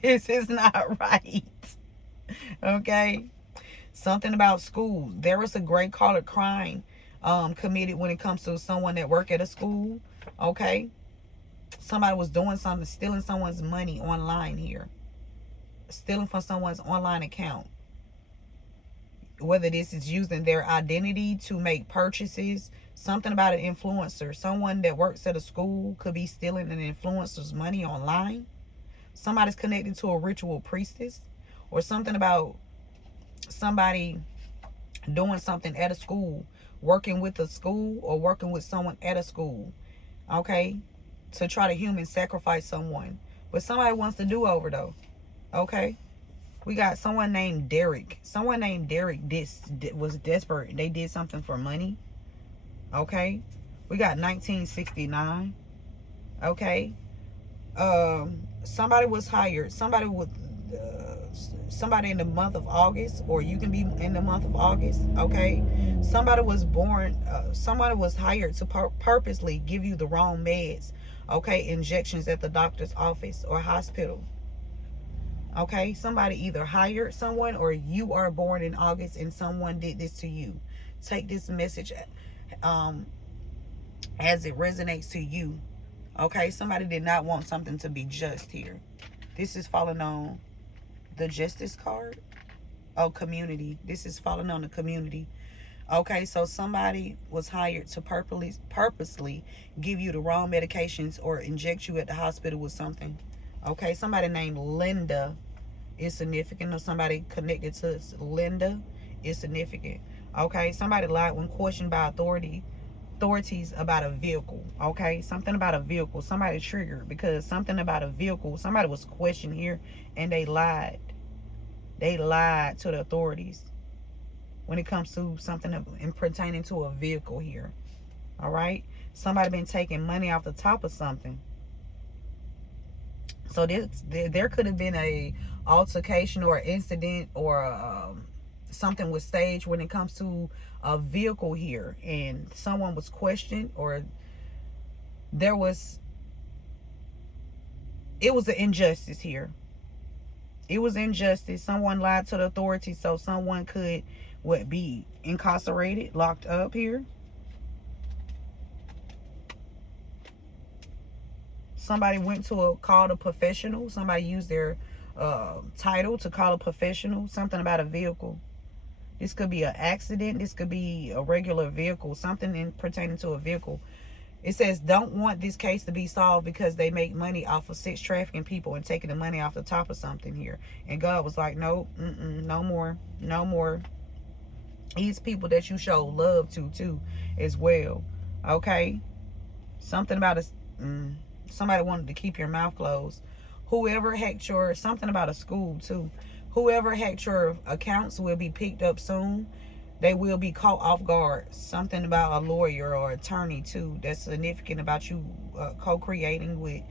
this is not right. Okay? Something about school. There was a great color crime committed when it comes to someone that work at a school. Okay? Somebody was doing something, stealing someone's money online here. Stealing from someone's online account. Whether this is using their identity to make purchases. Something about an influencer. Someone that works at a school could be stealing an influencer's money online. Somebody's connected to a ritual priestess. Or something about somebody doing something at a school. Working with a school or working with someone at a school. Okay? To try to human sacrifice someone. But somebody wants to do over though. Okay, we got someone named Derek. Someone named Derek was desperate. They did something for money. Okay, we got 1969. Okay, somebody was hired. Somebody in the month of August, or you can be in the month of August. Okay, somebody was born. Somebody was hired to purposely give you the wrong meds. Okay, injections at the doctor's office or hospital. Okay, somebody either hired someone or you are born in August and someone did this to you. Take this message as it resonates to you. Okay, somebody did not want something to be just here. This is falling on the justice card. Oh, community. This is falling on the community. Okay, so somebody was hired to purposely give you the wrong medications or inject you at the hospital with something. Okay, somebody named Linda is significant, or somebody connected to Linda is significant. Okay, somebody lied when questioned by authorities about a vehicle. Okay, something about a vehicle. Somebody triggered because something about a vehicle. Somebody was questioned here and they lied. They lied to the authorities when it comes to something in pertaining to a vehicle here. All right, somebody been taking money off the top of something. So there could have been a altercation or incident or something was staged when it comes to a vehicle here, and someone was questioned, or it was an injustice here. It was injustice. Someone lied to the authorities so someone could be incarcerated, locked up here. Somebody went to called a professional. Somebody used their title to call a professional. Something about a vehicle. This could be an accident. This could be a regular vehicle. Something pertaining to a vehicle. It says, don't want this case to be solved because they make money off of sex trafficking people and taking the money off the top of something here. And God was like, no, no more. No more. These people that you show love to too as well. Okay? Something about somebody wanted to keep your mouth closed. Whoever hacked something about a school too. Whoever hacked your accounts will be picked up soon. They will be caught off guard. Something about a lawyer or attorney too. That's significant about you co-creating with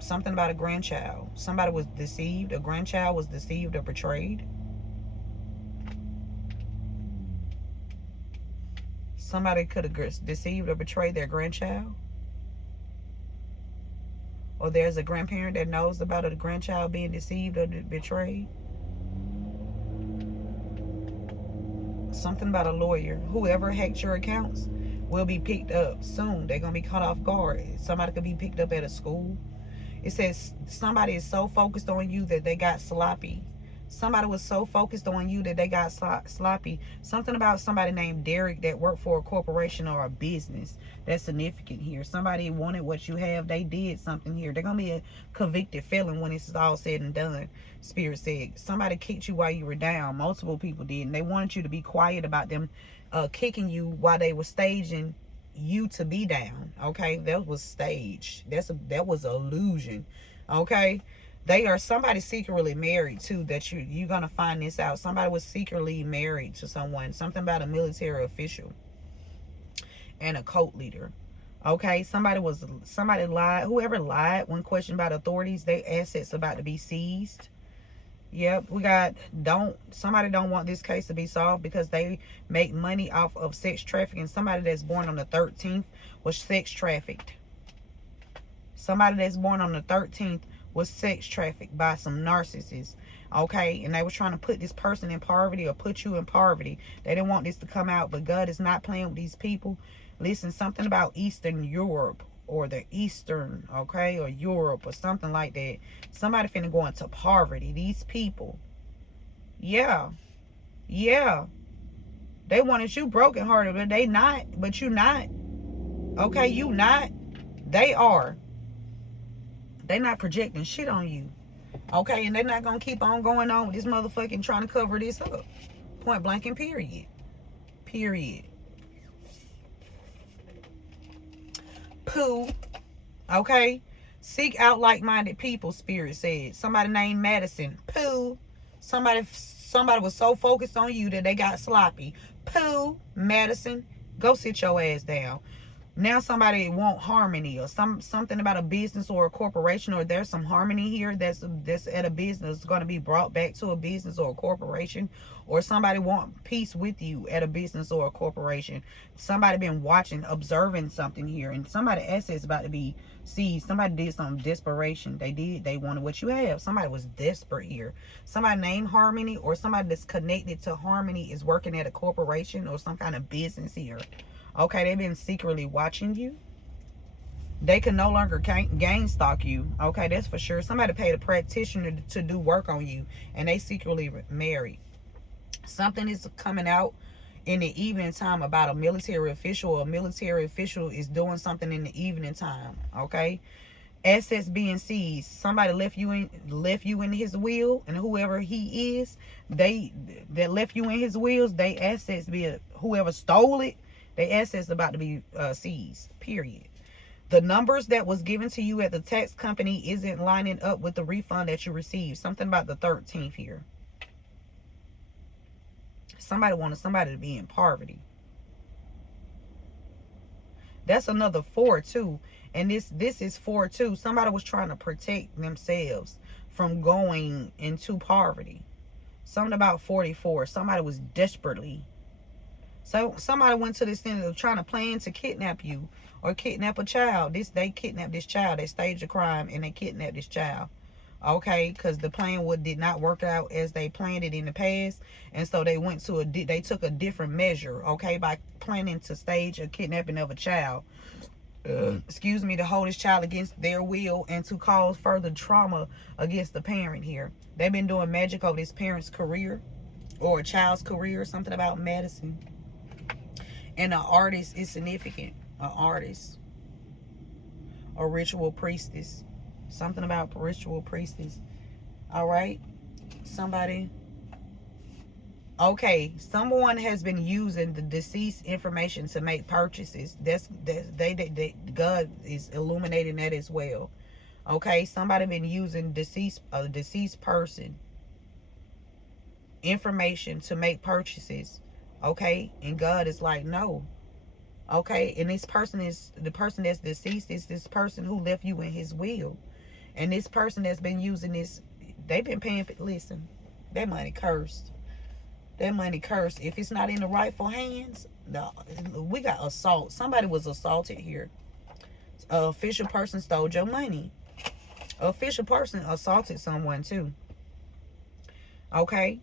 Something about a grandchild. Somebody was deceived. A grandchild was deceived or betrayed. Somebody could have deceived or betrayed their grandchild. Or there's a grandparent that knows about a grandchild being deceived or betrayed. Something about a lawyer. Whoever hacked your accounts will be picked up soon. They're going to be caught off guard. Somebody could be picked up at a school. It says somebody is so focused on you that they got sloppy. Somebody was so focused on you that they got sloppy. Something about somebody named Derek that worked for a corporation or a business. That's significant here. Somebody wanted what you have. They did something here. They're going to be a convicted felon when it's all said and done. Spirit said somebody kicked you while you were down. Multiple people did. And they wanted you to be quiet about them kicking you while they were staging you to be down. Okay, that was staged. That was illusion. Okay, they are somebody secretly married too. That you're gonna find this out. Somebody was secretly married to someone. Something about a military official and a cult leader. Okay, somebody lied. Whoever lied when questioned by the authorities, their assets about to be seized. Yep, we got somebody don't want this case to be solved because they make money off of sex trafficking. Somebody that's born on the 13th was sex trafficked. Somebody that's born on the 13th was sex trafficked by some narcissists. Okay, and they were trying to put this person in poverty or put you in poverty. They didn't want this to come out, but God is not playing with these people. Listen, something about Eastern Europe or the Eastern, okay, or Europe or something like that. Somebody finna go into poverty. These people, yeah, they wanted you brokenhearted, but they not. But you not, okay, you not. They are. They not projecting shit on you, okay, and they're not gonna keep on going on with this motherfucking trying to cover this up. Point blank and period. Period. Pooh. Okay, seek out like-minded people. Spirit said somebody named Madison. Pooh. Somebody was so focused on you that they got sloppy. Pooh. Madison, go sit your ass down. Now somebody want harmony or something about a business or a corporation, or there's some harmony here that's at a business going to be brought back to a business or a corporation, or somebody want peace with you at a business or a corporation. Somebody been watching, observing something here, and somebody assets about to be seized. Somebody did some desperation. They wanted what you have. Somebody was desperate here. Somebody named Harmony or somebody that's connected to Harmony is working at a corporation or some kind of business here. Okay, they've been secretly watching you. They can no longer gain stalk you. Okay, that's for sure. Somebody paid a practitioner to do work on you, and they secretly married. Something is coming out in the evening time about a military official, or a military official is doing something in the evening time. Okay, assets being seized. Somebody left you in his will, and whoever he is, that left you in his wills, they assets be whoever stole it. The assets about to be seized, period. The numbers that was given to you at the tax company isn't lining up with the refund that you received. Something about the 13th here. Somebody wanted somebody to be in poverty. That's another 4 too. And this is 4 too. Somebody was trying to protect themselves from going into poverty. Something about 44. Somebody was desperately. So somebody went to this thing of trying to plan to kidnap you or kidnap a child. They kidnapped this child. They staged a crime and they kidnapped this child. Okay, because the plan did not work out as they planned it in the past, and so they went to they took a different measure. Okay, by planning to stage a kidnapping of a child. Excuse me, to hold this child against their will and to cause further trauma against the parent here. They've been doing magic over this parent's career or a child's career. Something about medicine. And an artist is significant. An artist. A ritual priestess. Something about ritual priestess. Alright. Somebody. Okay. Someone has been using the deceased information to make purchases. God is illuminating that as well. Okay. Somebody been using a deceased person information to make purchases. Okay, and God is like, no. Okay, and this person is the person that's deceased is this person who left you in his will, And this person that's been using this, they've been paying, listen, that money cursed. That money cursed. If it's not in the rightful hands, no, we got assault. Somebody was assaulted here. An official person stole your money. An official person assaulted someone too. Okay?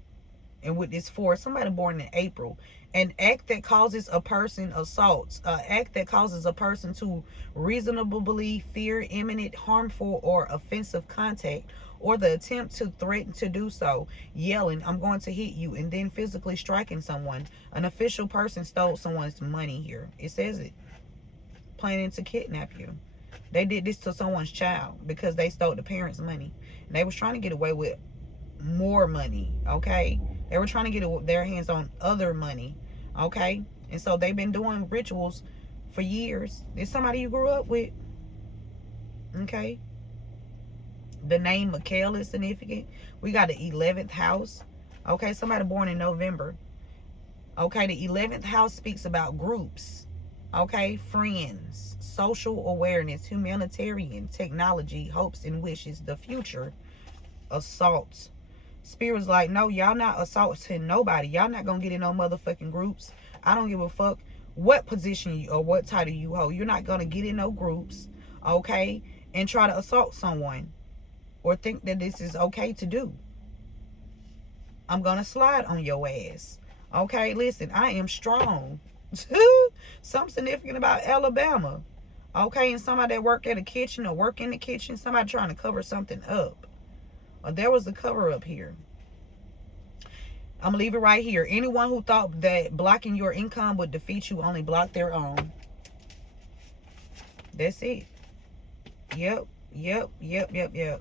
And with this for somebody born in April, an act that causes a person assaults, an act that causes a person to reasonably fear imminent harmful or offensive contact, or the attempt to threaten to do so, yelling, "I'm going to hit you," and then physically striking someone. An official person stole someone's money here. It says it. Planning to kidnap you. They did this to someone's child because they stole the parents' money. And they was trying to get away with more money, okay? They were trying to get their hands on other money, okay? And so they've been doing rituals for years. It's somebody you grew up with, okay? The name Mikhail is significant. We got the 11th house, okay? Somebody born in November, okay? The 11th house speaks about groups, okay? Friends, social awareness, humanitarian, technology, hopes and wishes, the future, assaults. Spirit's like, no, y'all not assaulting nobody. Y'all not gonna get in no motherfucking groups. I don't give a fuck what position you or what title you hold. You're not gonna get in no groups, okay, and try to assault someone or think that this is okay to do. I'm gonna slide on your ass. Okay, listen, I am strong. Something significant about Alabama. Okay, and somebody that work at a kitchen or work in the kitchen, somebody trying to cover something up. There was a cover up here. I'm gonna leave it right here. Anyone who thought that blocking your income would defeat you only block their own. That's it. Yep.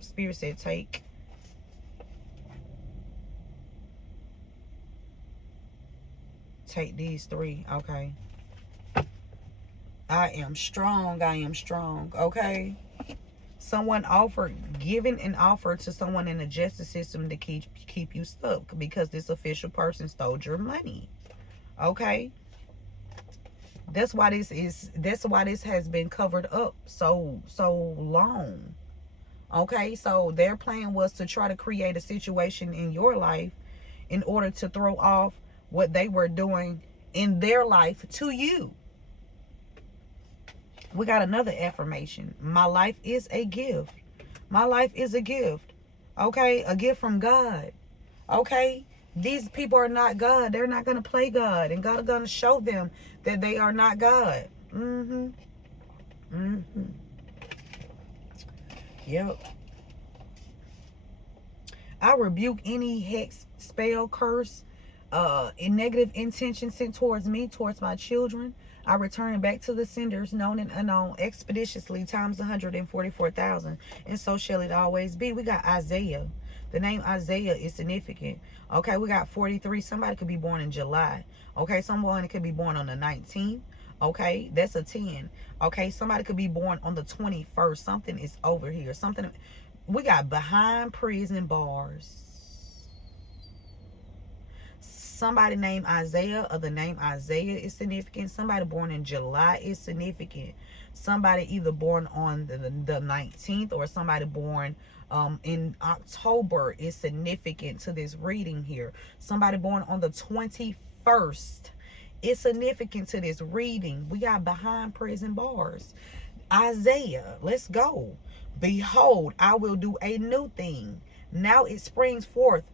Spirit said take. Take these three. Okay. I am strong. Okay. Someone giving an offer to someone in the justice system to keep you stuck because this official person stole your money. Okay? That's why this has been covered up so long. Okay? So their plan was to try to create a situation in your life in order to throw off what they were doing in their life to you. We got another affirmation. My life is a gift. My life is a gift. Okay? A gift from God. Okay? These people are not God. They're not going to play God. And God is going to show them that they are not God. Yep. I rebuke any hex, spell, curse, negative intention sent towards me, towards my children. I return it back to the senders, known and unknown, expeditiously times 144,000, and so shall it always be. We got Isaiah. The name Isaiah is significant. Okay, we got 43. Somebody could be born in July. Okay, someone could be born on the 19th. Okay, that's a 10. Okay, somebody could be born on the 21st. Something is over here. Something. We got behind prison bars. Somebody named Isaiah or the name Isaiah is significant. Somebody born in July is significant. Somebody either born on the 19th or somebody born in October is significant to this reading here. Somebody born on the 21st is significant to this reading. We got behind prison bars. Isaiah, let's go. Behold, I will do a new thing. Now it springs forth.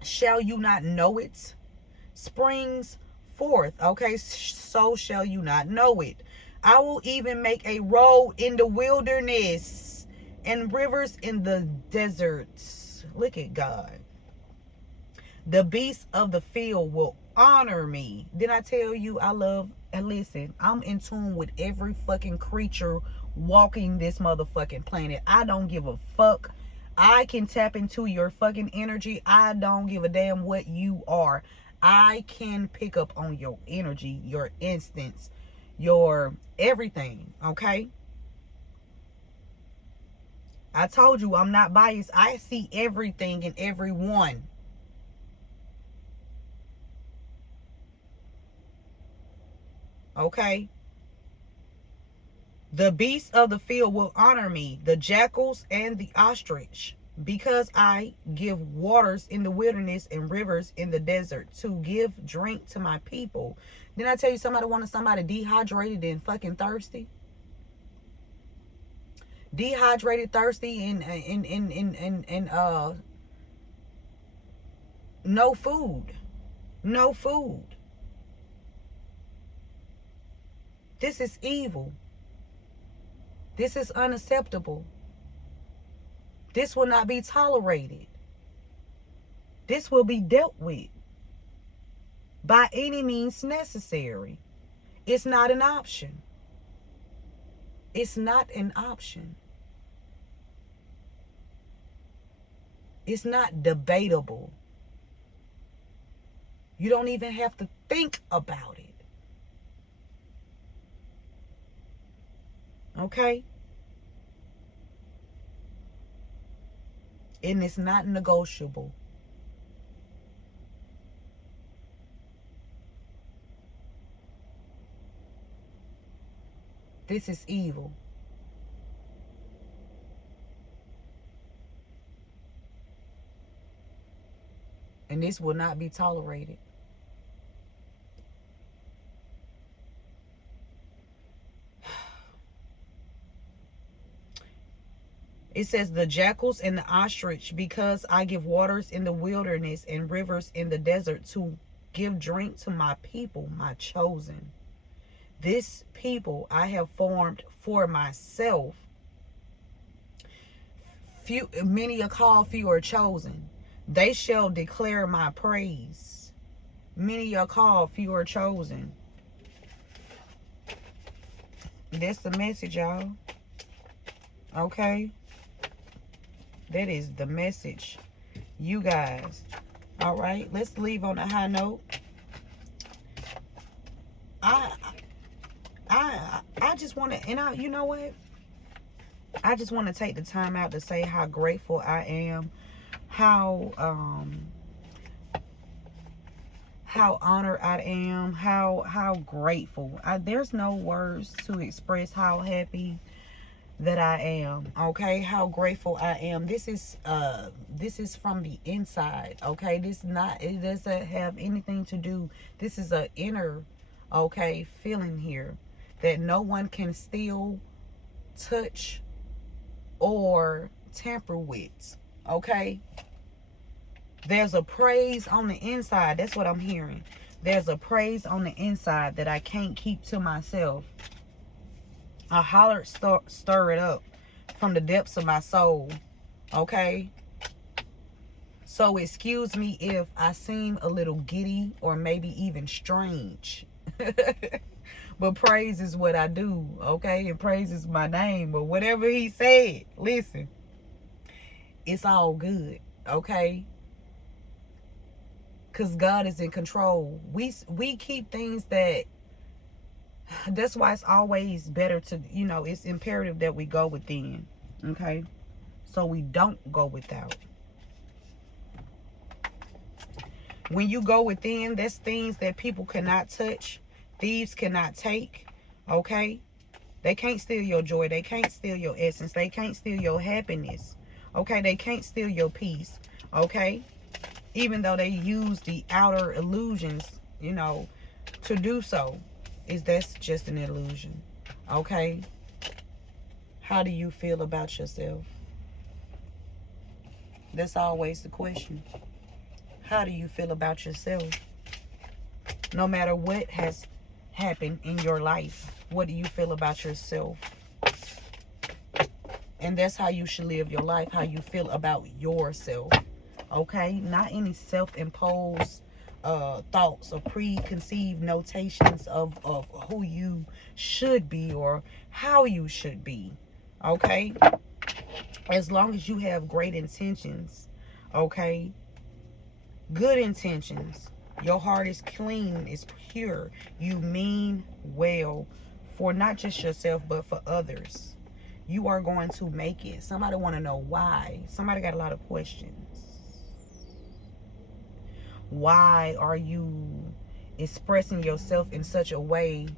Shall you not know it? Springs forth. Okay, so shall you not know it. I will even make a road in the wilderness and rivers in the deserts. Look at God. The beasts of the field will honor me. Did I tell you I love, and listen, I'm in tune with every fucking creature walking this motherfucking planet. I don't give a fuck. I can tap into your fucking energy. I don't give a damn what you are. I can pick up on your energy, your instance, your everything, okay? I told you I'm not biased. I see everything in everyone. Okay? The beasts of the field will honor me, the jackals and the ostrich, because I give waters in the wilderness and rivers in the desert to give drink to my people. Didn't I tell you somebody wanted somebody dehydrated and fucking thirsty? Dehydrated, thirsty, and no food. No food. This is evil. This is unacceptable. This will not be tolerated. This will be dealt with by any means necessary. It's not an option. It's not an option. It's not debatable. You don't even have to think about it. Okay? And it's not negotiable. This is evil. And this will not be tolerated. It says the jackals and the ostrich, because I give waters in the wilderness and rivers in the desert to give drink to my people, my chosen. This people I have formed for myself. Many are called, few are chosen. They shall declare my praise. Many are called, few are chosen. That's the message, y'all. Okay? That is the message, you guys. All right, let's leave on a high note. I just want to, and you know what? I just want to take the time out to say how grateful I am, how honored I am, how grateful. There's no words to express how happy that I am. Okay, how grateful I am. This is from the inside. Okay, it doesn't have anything to do. This is a inner, okay, feeling here that no one can steal, touch, or tamper with. Okay, there's a praise on the inside. That's what I'm hearing. There's a praise on the inside that I can't keep to myself. I hollered, stir it up from the depths of my soul. Okay? So excuse me if I seem a little giddy or maybe even strange. But praise is what I do. Okay? And praise is my name. But whatever he said, listen, it's all good. Okay? Because God is in control. We keep things that's why it's always better to, it's imperative that we go within. Okay? So we don't go without. When you go within, that's things that people cannot touch. Thieves cannot take. Okay? They can't steal your joy. They can't steal your essence. They can't steal your happiness. Okay? They can't steal your peace. Okay? Even though they use the outer illusions, to do so. That's just an illusion. Okay? How do you feel about yourself? That's always the question. How do you feel about yourself? No matter what has happened in your life, what do you feel about yourself? And that's how you should live your life, how you feel about yourself. Okay? Not any self-imposed thoughts or preconceived notations of who you should be or how you should be. Okay? As long as you have great intentions, okay? Good intentions. Your heart is clean, is pure. You mean well for not just yourself, but for others. You are going to make it. Somebody want to know why. Somebody got a lot of questions. Why are you expressing yourself in such a way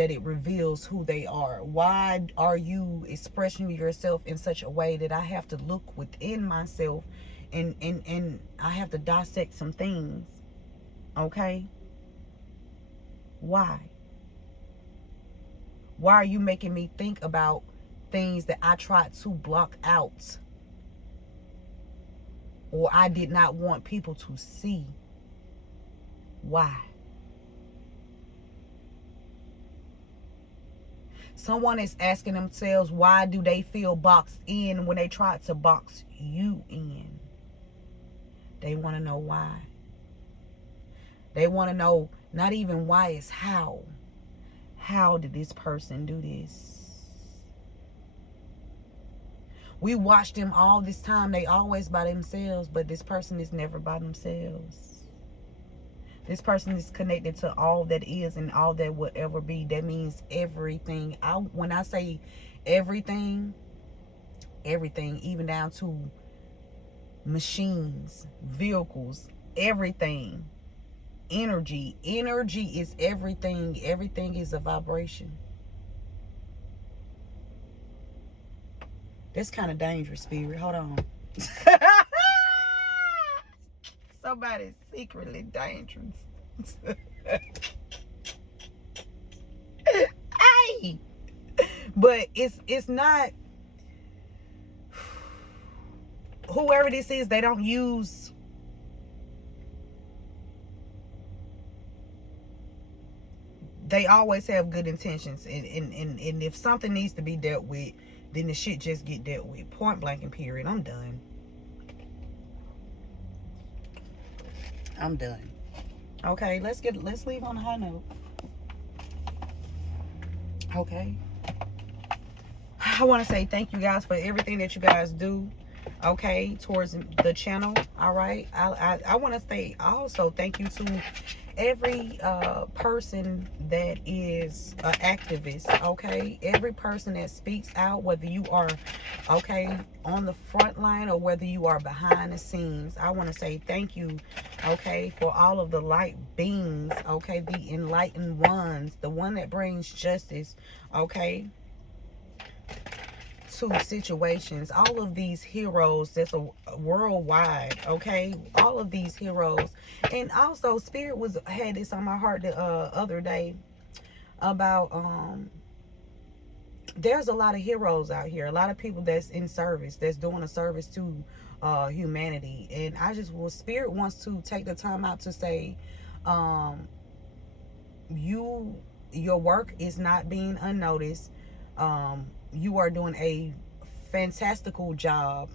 that it reveals who they are. Why are you expressing yourself in such a way that I have to look within myself and I have to dissect some things? Okay? Why? Why are you making me think about things that I tried to block out or I did not want people to see? Why? Someone is asking themselves, why do they feel boxed in when they try to box you in? They want to know why. They want to know not even why, it's how. How did this person do this? We watch them all this time. They always by themselves, but this person is never by themselves. This person is connected to all that is and all that will ever be. That means everything. When I say everything, everything, even down to machines, vehicles, everything. Energy. Energy is everything. Everything is a vibration. That's kind of dangerous, spirit. Hold on. Somebody's secretly dangerous. Hey, but it's not. Whoever this is, they don't use. They always have good intentions, and if something needs to be dealt with, then the shit just get dealt with. Point blank and period. I'm done. I'm done. Okay, let's leave on a high note. Okay. I want to say thank you guys for everything that you guys do, okay, towards the channel. All right. I want to say also thank you to every person that is an activist, okay, every person that speaks out, whether you are okay on the front line or whether you are behind the scenes. I want to say thank you, okay, for all of the light beings, okay, the enlightened ones, the one that brings justice, okay, to situations. All of these heroes that's a worldwide, okay, all of these heroes. And also spirit had this on my heart the other day about there's a lot of heroes out here, a lot of people that's in service, that's doing a service to humanity. And spirit wants to take the time out to say your work is not being unnoticed. You are doing a fantastical job.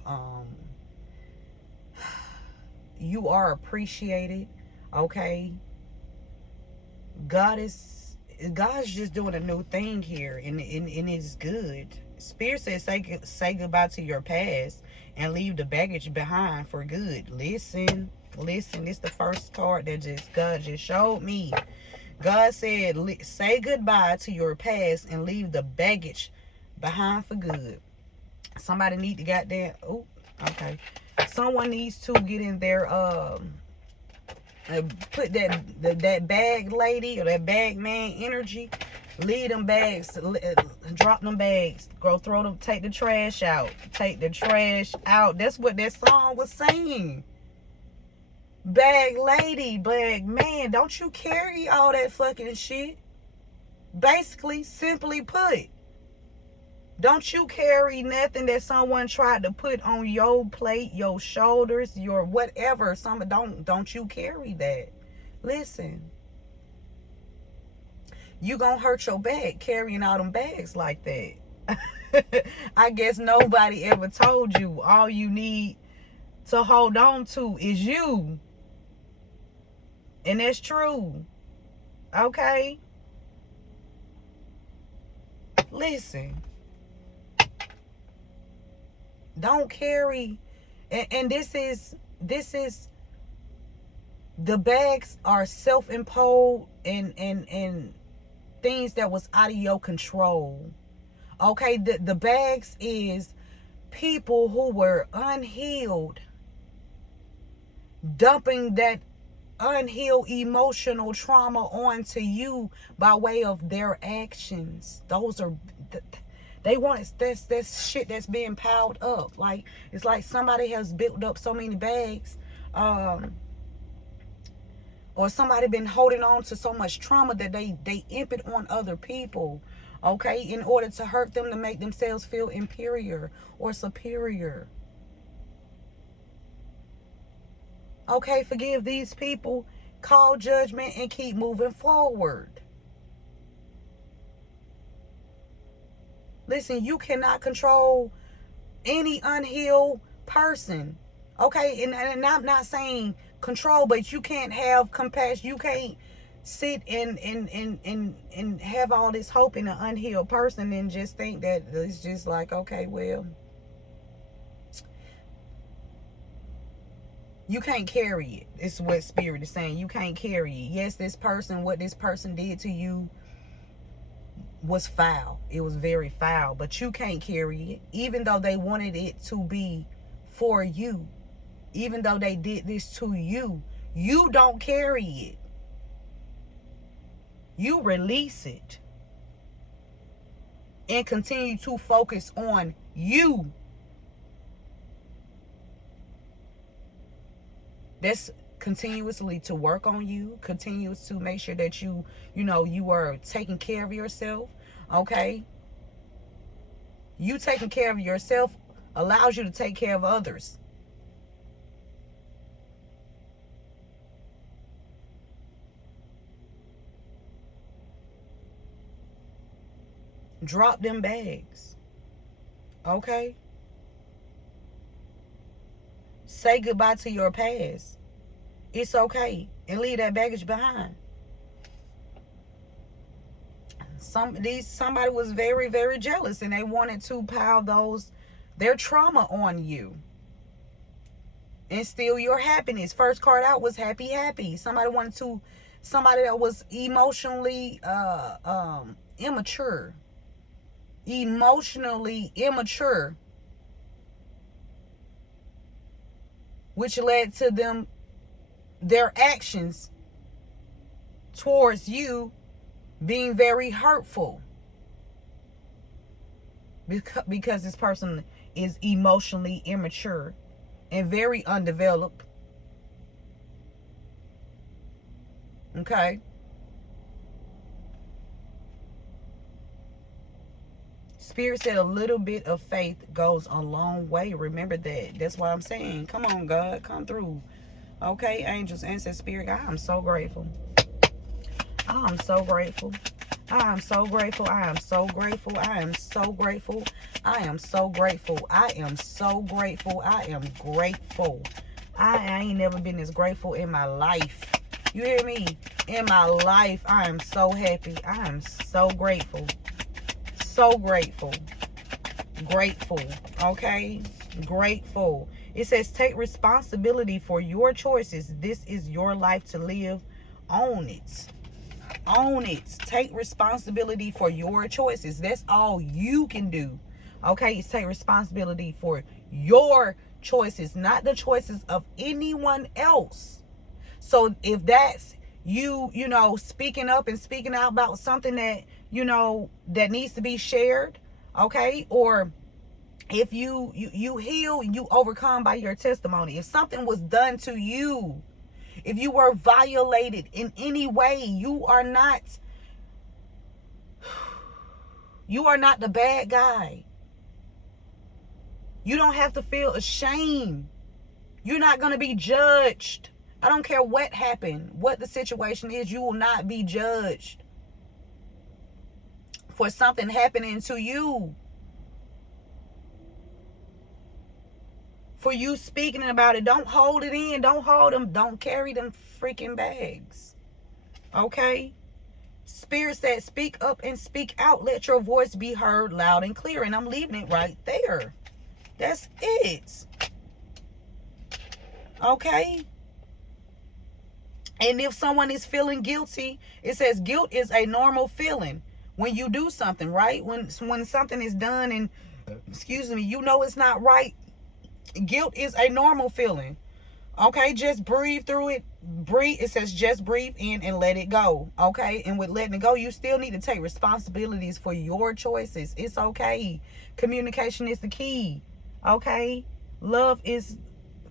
You are appreciated, okay? God's just doing a new thing here, and it's good. Spirit says say goodbye to your past and leave the baggage behind for good. Listen. It's the first card that God just showed me. God said, say goodbye to your past and leave the baggage behind for good. Somebody need to okay. Someone needs to get in there, put that bag lady or that bag man energy. Leave them bags, drop them bags, go throw them, take the trash out. Take the trash out. That's what that song was saying. Bag lady, bag man, don't you carry all that fucking shit. Basically, simply put, don't you carry nothing that someone tried to put on your plate, your shoulders, your whatever. Don't you carry that. Listen, you gonna hurt your back carrying all them bags like that. I guess nobody ever told you all you need to hold on to is you. And that's true. Okay? Listen. Don't carry, and this is the bags are self-imposed and things that was out of your control. Okay, the bags is people who were unhealed dumping that unhealed emotional trauma onto you by way of their actions. Those are, they want it. That's shit that's being piled up. Like, it's like somebody has built up so many bags, or somebody been holding on to so much trauma that they imp it on other people, okay, in order to hurt them, to make themselves feel inferior or superior. Okay, forgive these people, call judgment, and keep moving forward. Listen, you cannot control any unhealed person. Okay, and I'm not saying control, but you can't have compassion. You can't sit and have all this hope in an unhealed person and just think that it's just like, okay, well, you can't carry it. It's what Spirit is saying. You can't carry it. Yes, this person, what this person did to you was foul. It was very foul, but you can't carry it. Even though they wanted it to be for you, even though they did this to you, you don't carry it. You release it and continue to focus on you. That's continuously to work on you, continues to make sure that you are taking care of yourself. Okay, you taking care of yourself allows you to take care of others. Drop them bags. Okay, say goodbye to your past. It's okay, and leave that baggage behind. Somebody was very, very jealous, and they wanted to pile their trauma on you and steal your happiness. First card out was happy. Somebody that was emotionally immature. Emotionally immature, which led to their actions towards you being very hurtful, because this person is emotionally immature and very undeveloped. Okay, Spirit said a little bit of faith goes a long way. Remember that. That's why I'm saying, come on, God, come through. Okay, angels, ancestors, Spirit, I am so grateful. I am so grateful. I am so grateful. I am so grateful. I am so grateful. I am so grateful. I am so grateful. I am grateful. I ain't never been this grateful in my life. You hear me? In my life, I am so happy. I am so grateful. So grateful. Grateful. Okay? Grateful. It says, take responsibility for your choices. This is your life to live. Own it. Own it. Take responsibility for your choices. That's all you can do. Okay? It's take responsibility for your choices, not the choices of anyone else. So if that's you speaking up and speaking out about something that, that needs to be shared, okay? Or if you heal and you overcome by your testimony. If something was done to you, if you were violated in any way, you are not the bad guy. You don't have to feel ashamed. You're not going to be judged. I don't care what happened, what the situation is, you will not be judged for something happening to you. For you speaking about it, don't hold it in. Don't carry them freaking bags. Okay? Spirit said, speak up and speak out. Let your voice be heard loud and clear. And I'm leaving it right there. That's it. Okay? And if someone is feeling guilty, it says guilt is a normal feeling when you do something, right? When something is done and, it's not right, guilt is a normal feeling. Okay, just breathe through it. Breathe. It says just breathe in and let it go. Okay, and with letting it go, you still need to take responsibilities for your choices. It's okay. Communication is the key. Okay, love is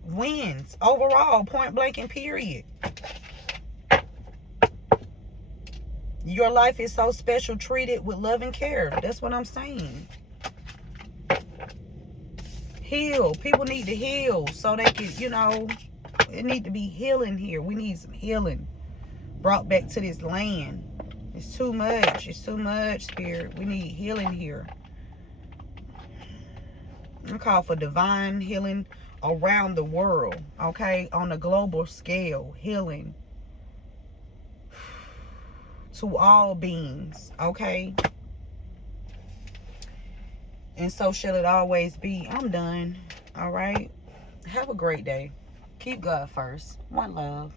wins overall, point blank and period. Your life is so special. Treat it with love and care. That's what I'm saying. Heal. People need to heal so they can, you know, it need to be healing here. We need some healing brought back to this land. It's too much. It's too much, Spirit. We need healing here. I call for divine healing around the world, okay? On a global scale, healing to all beings, okay? And so shall it always be. I'm done, all right? Have a great day. Keep God first. One love.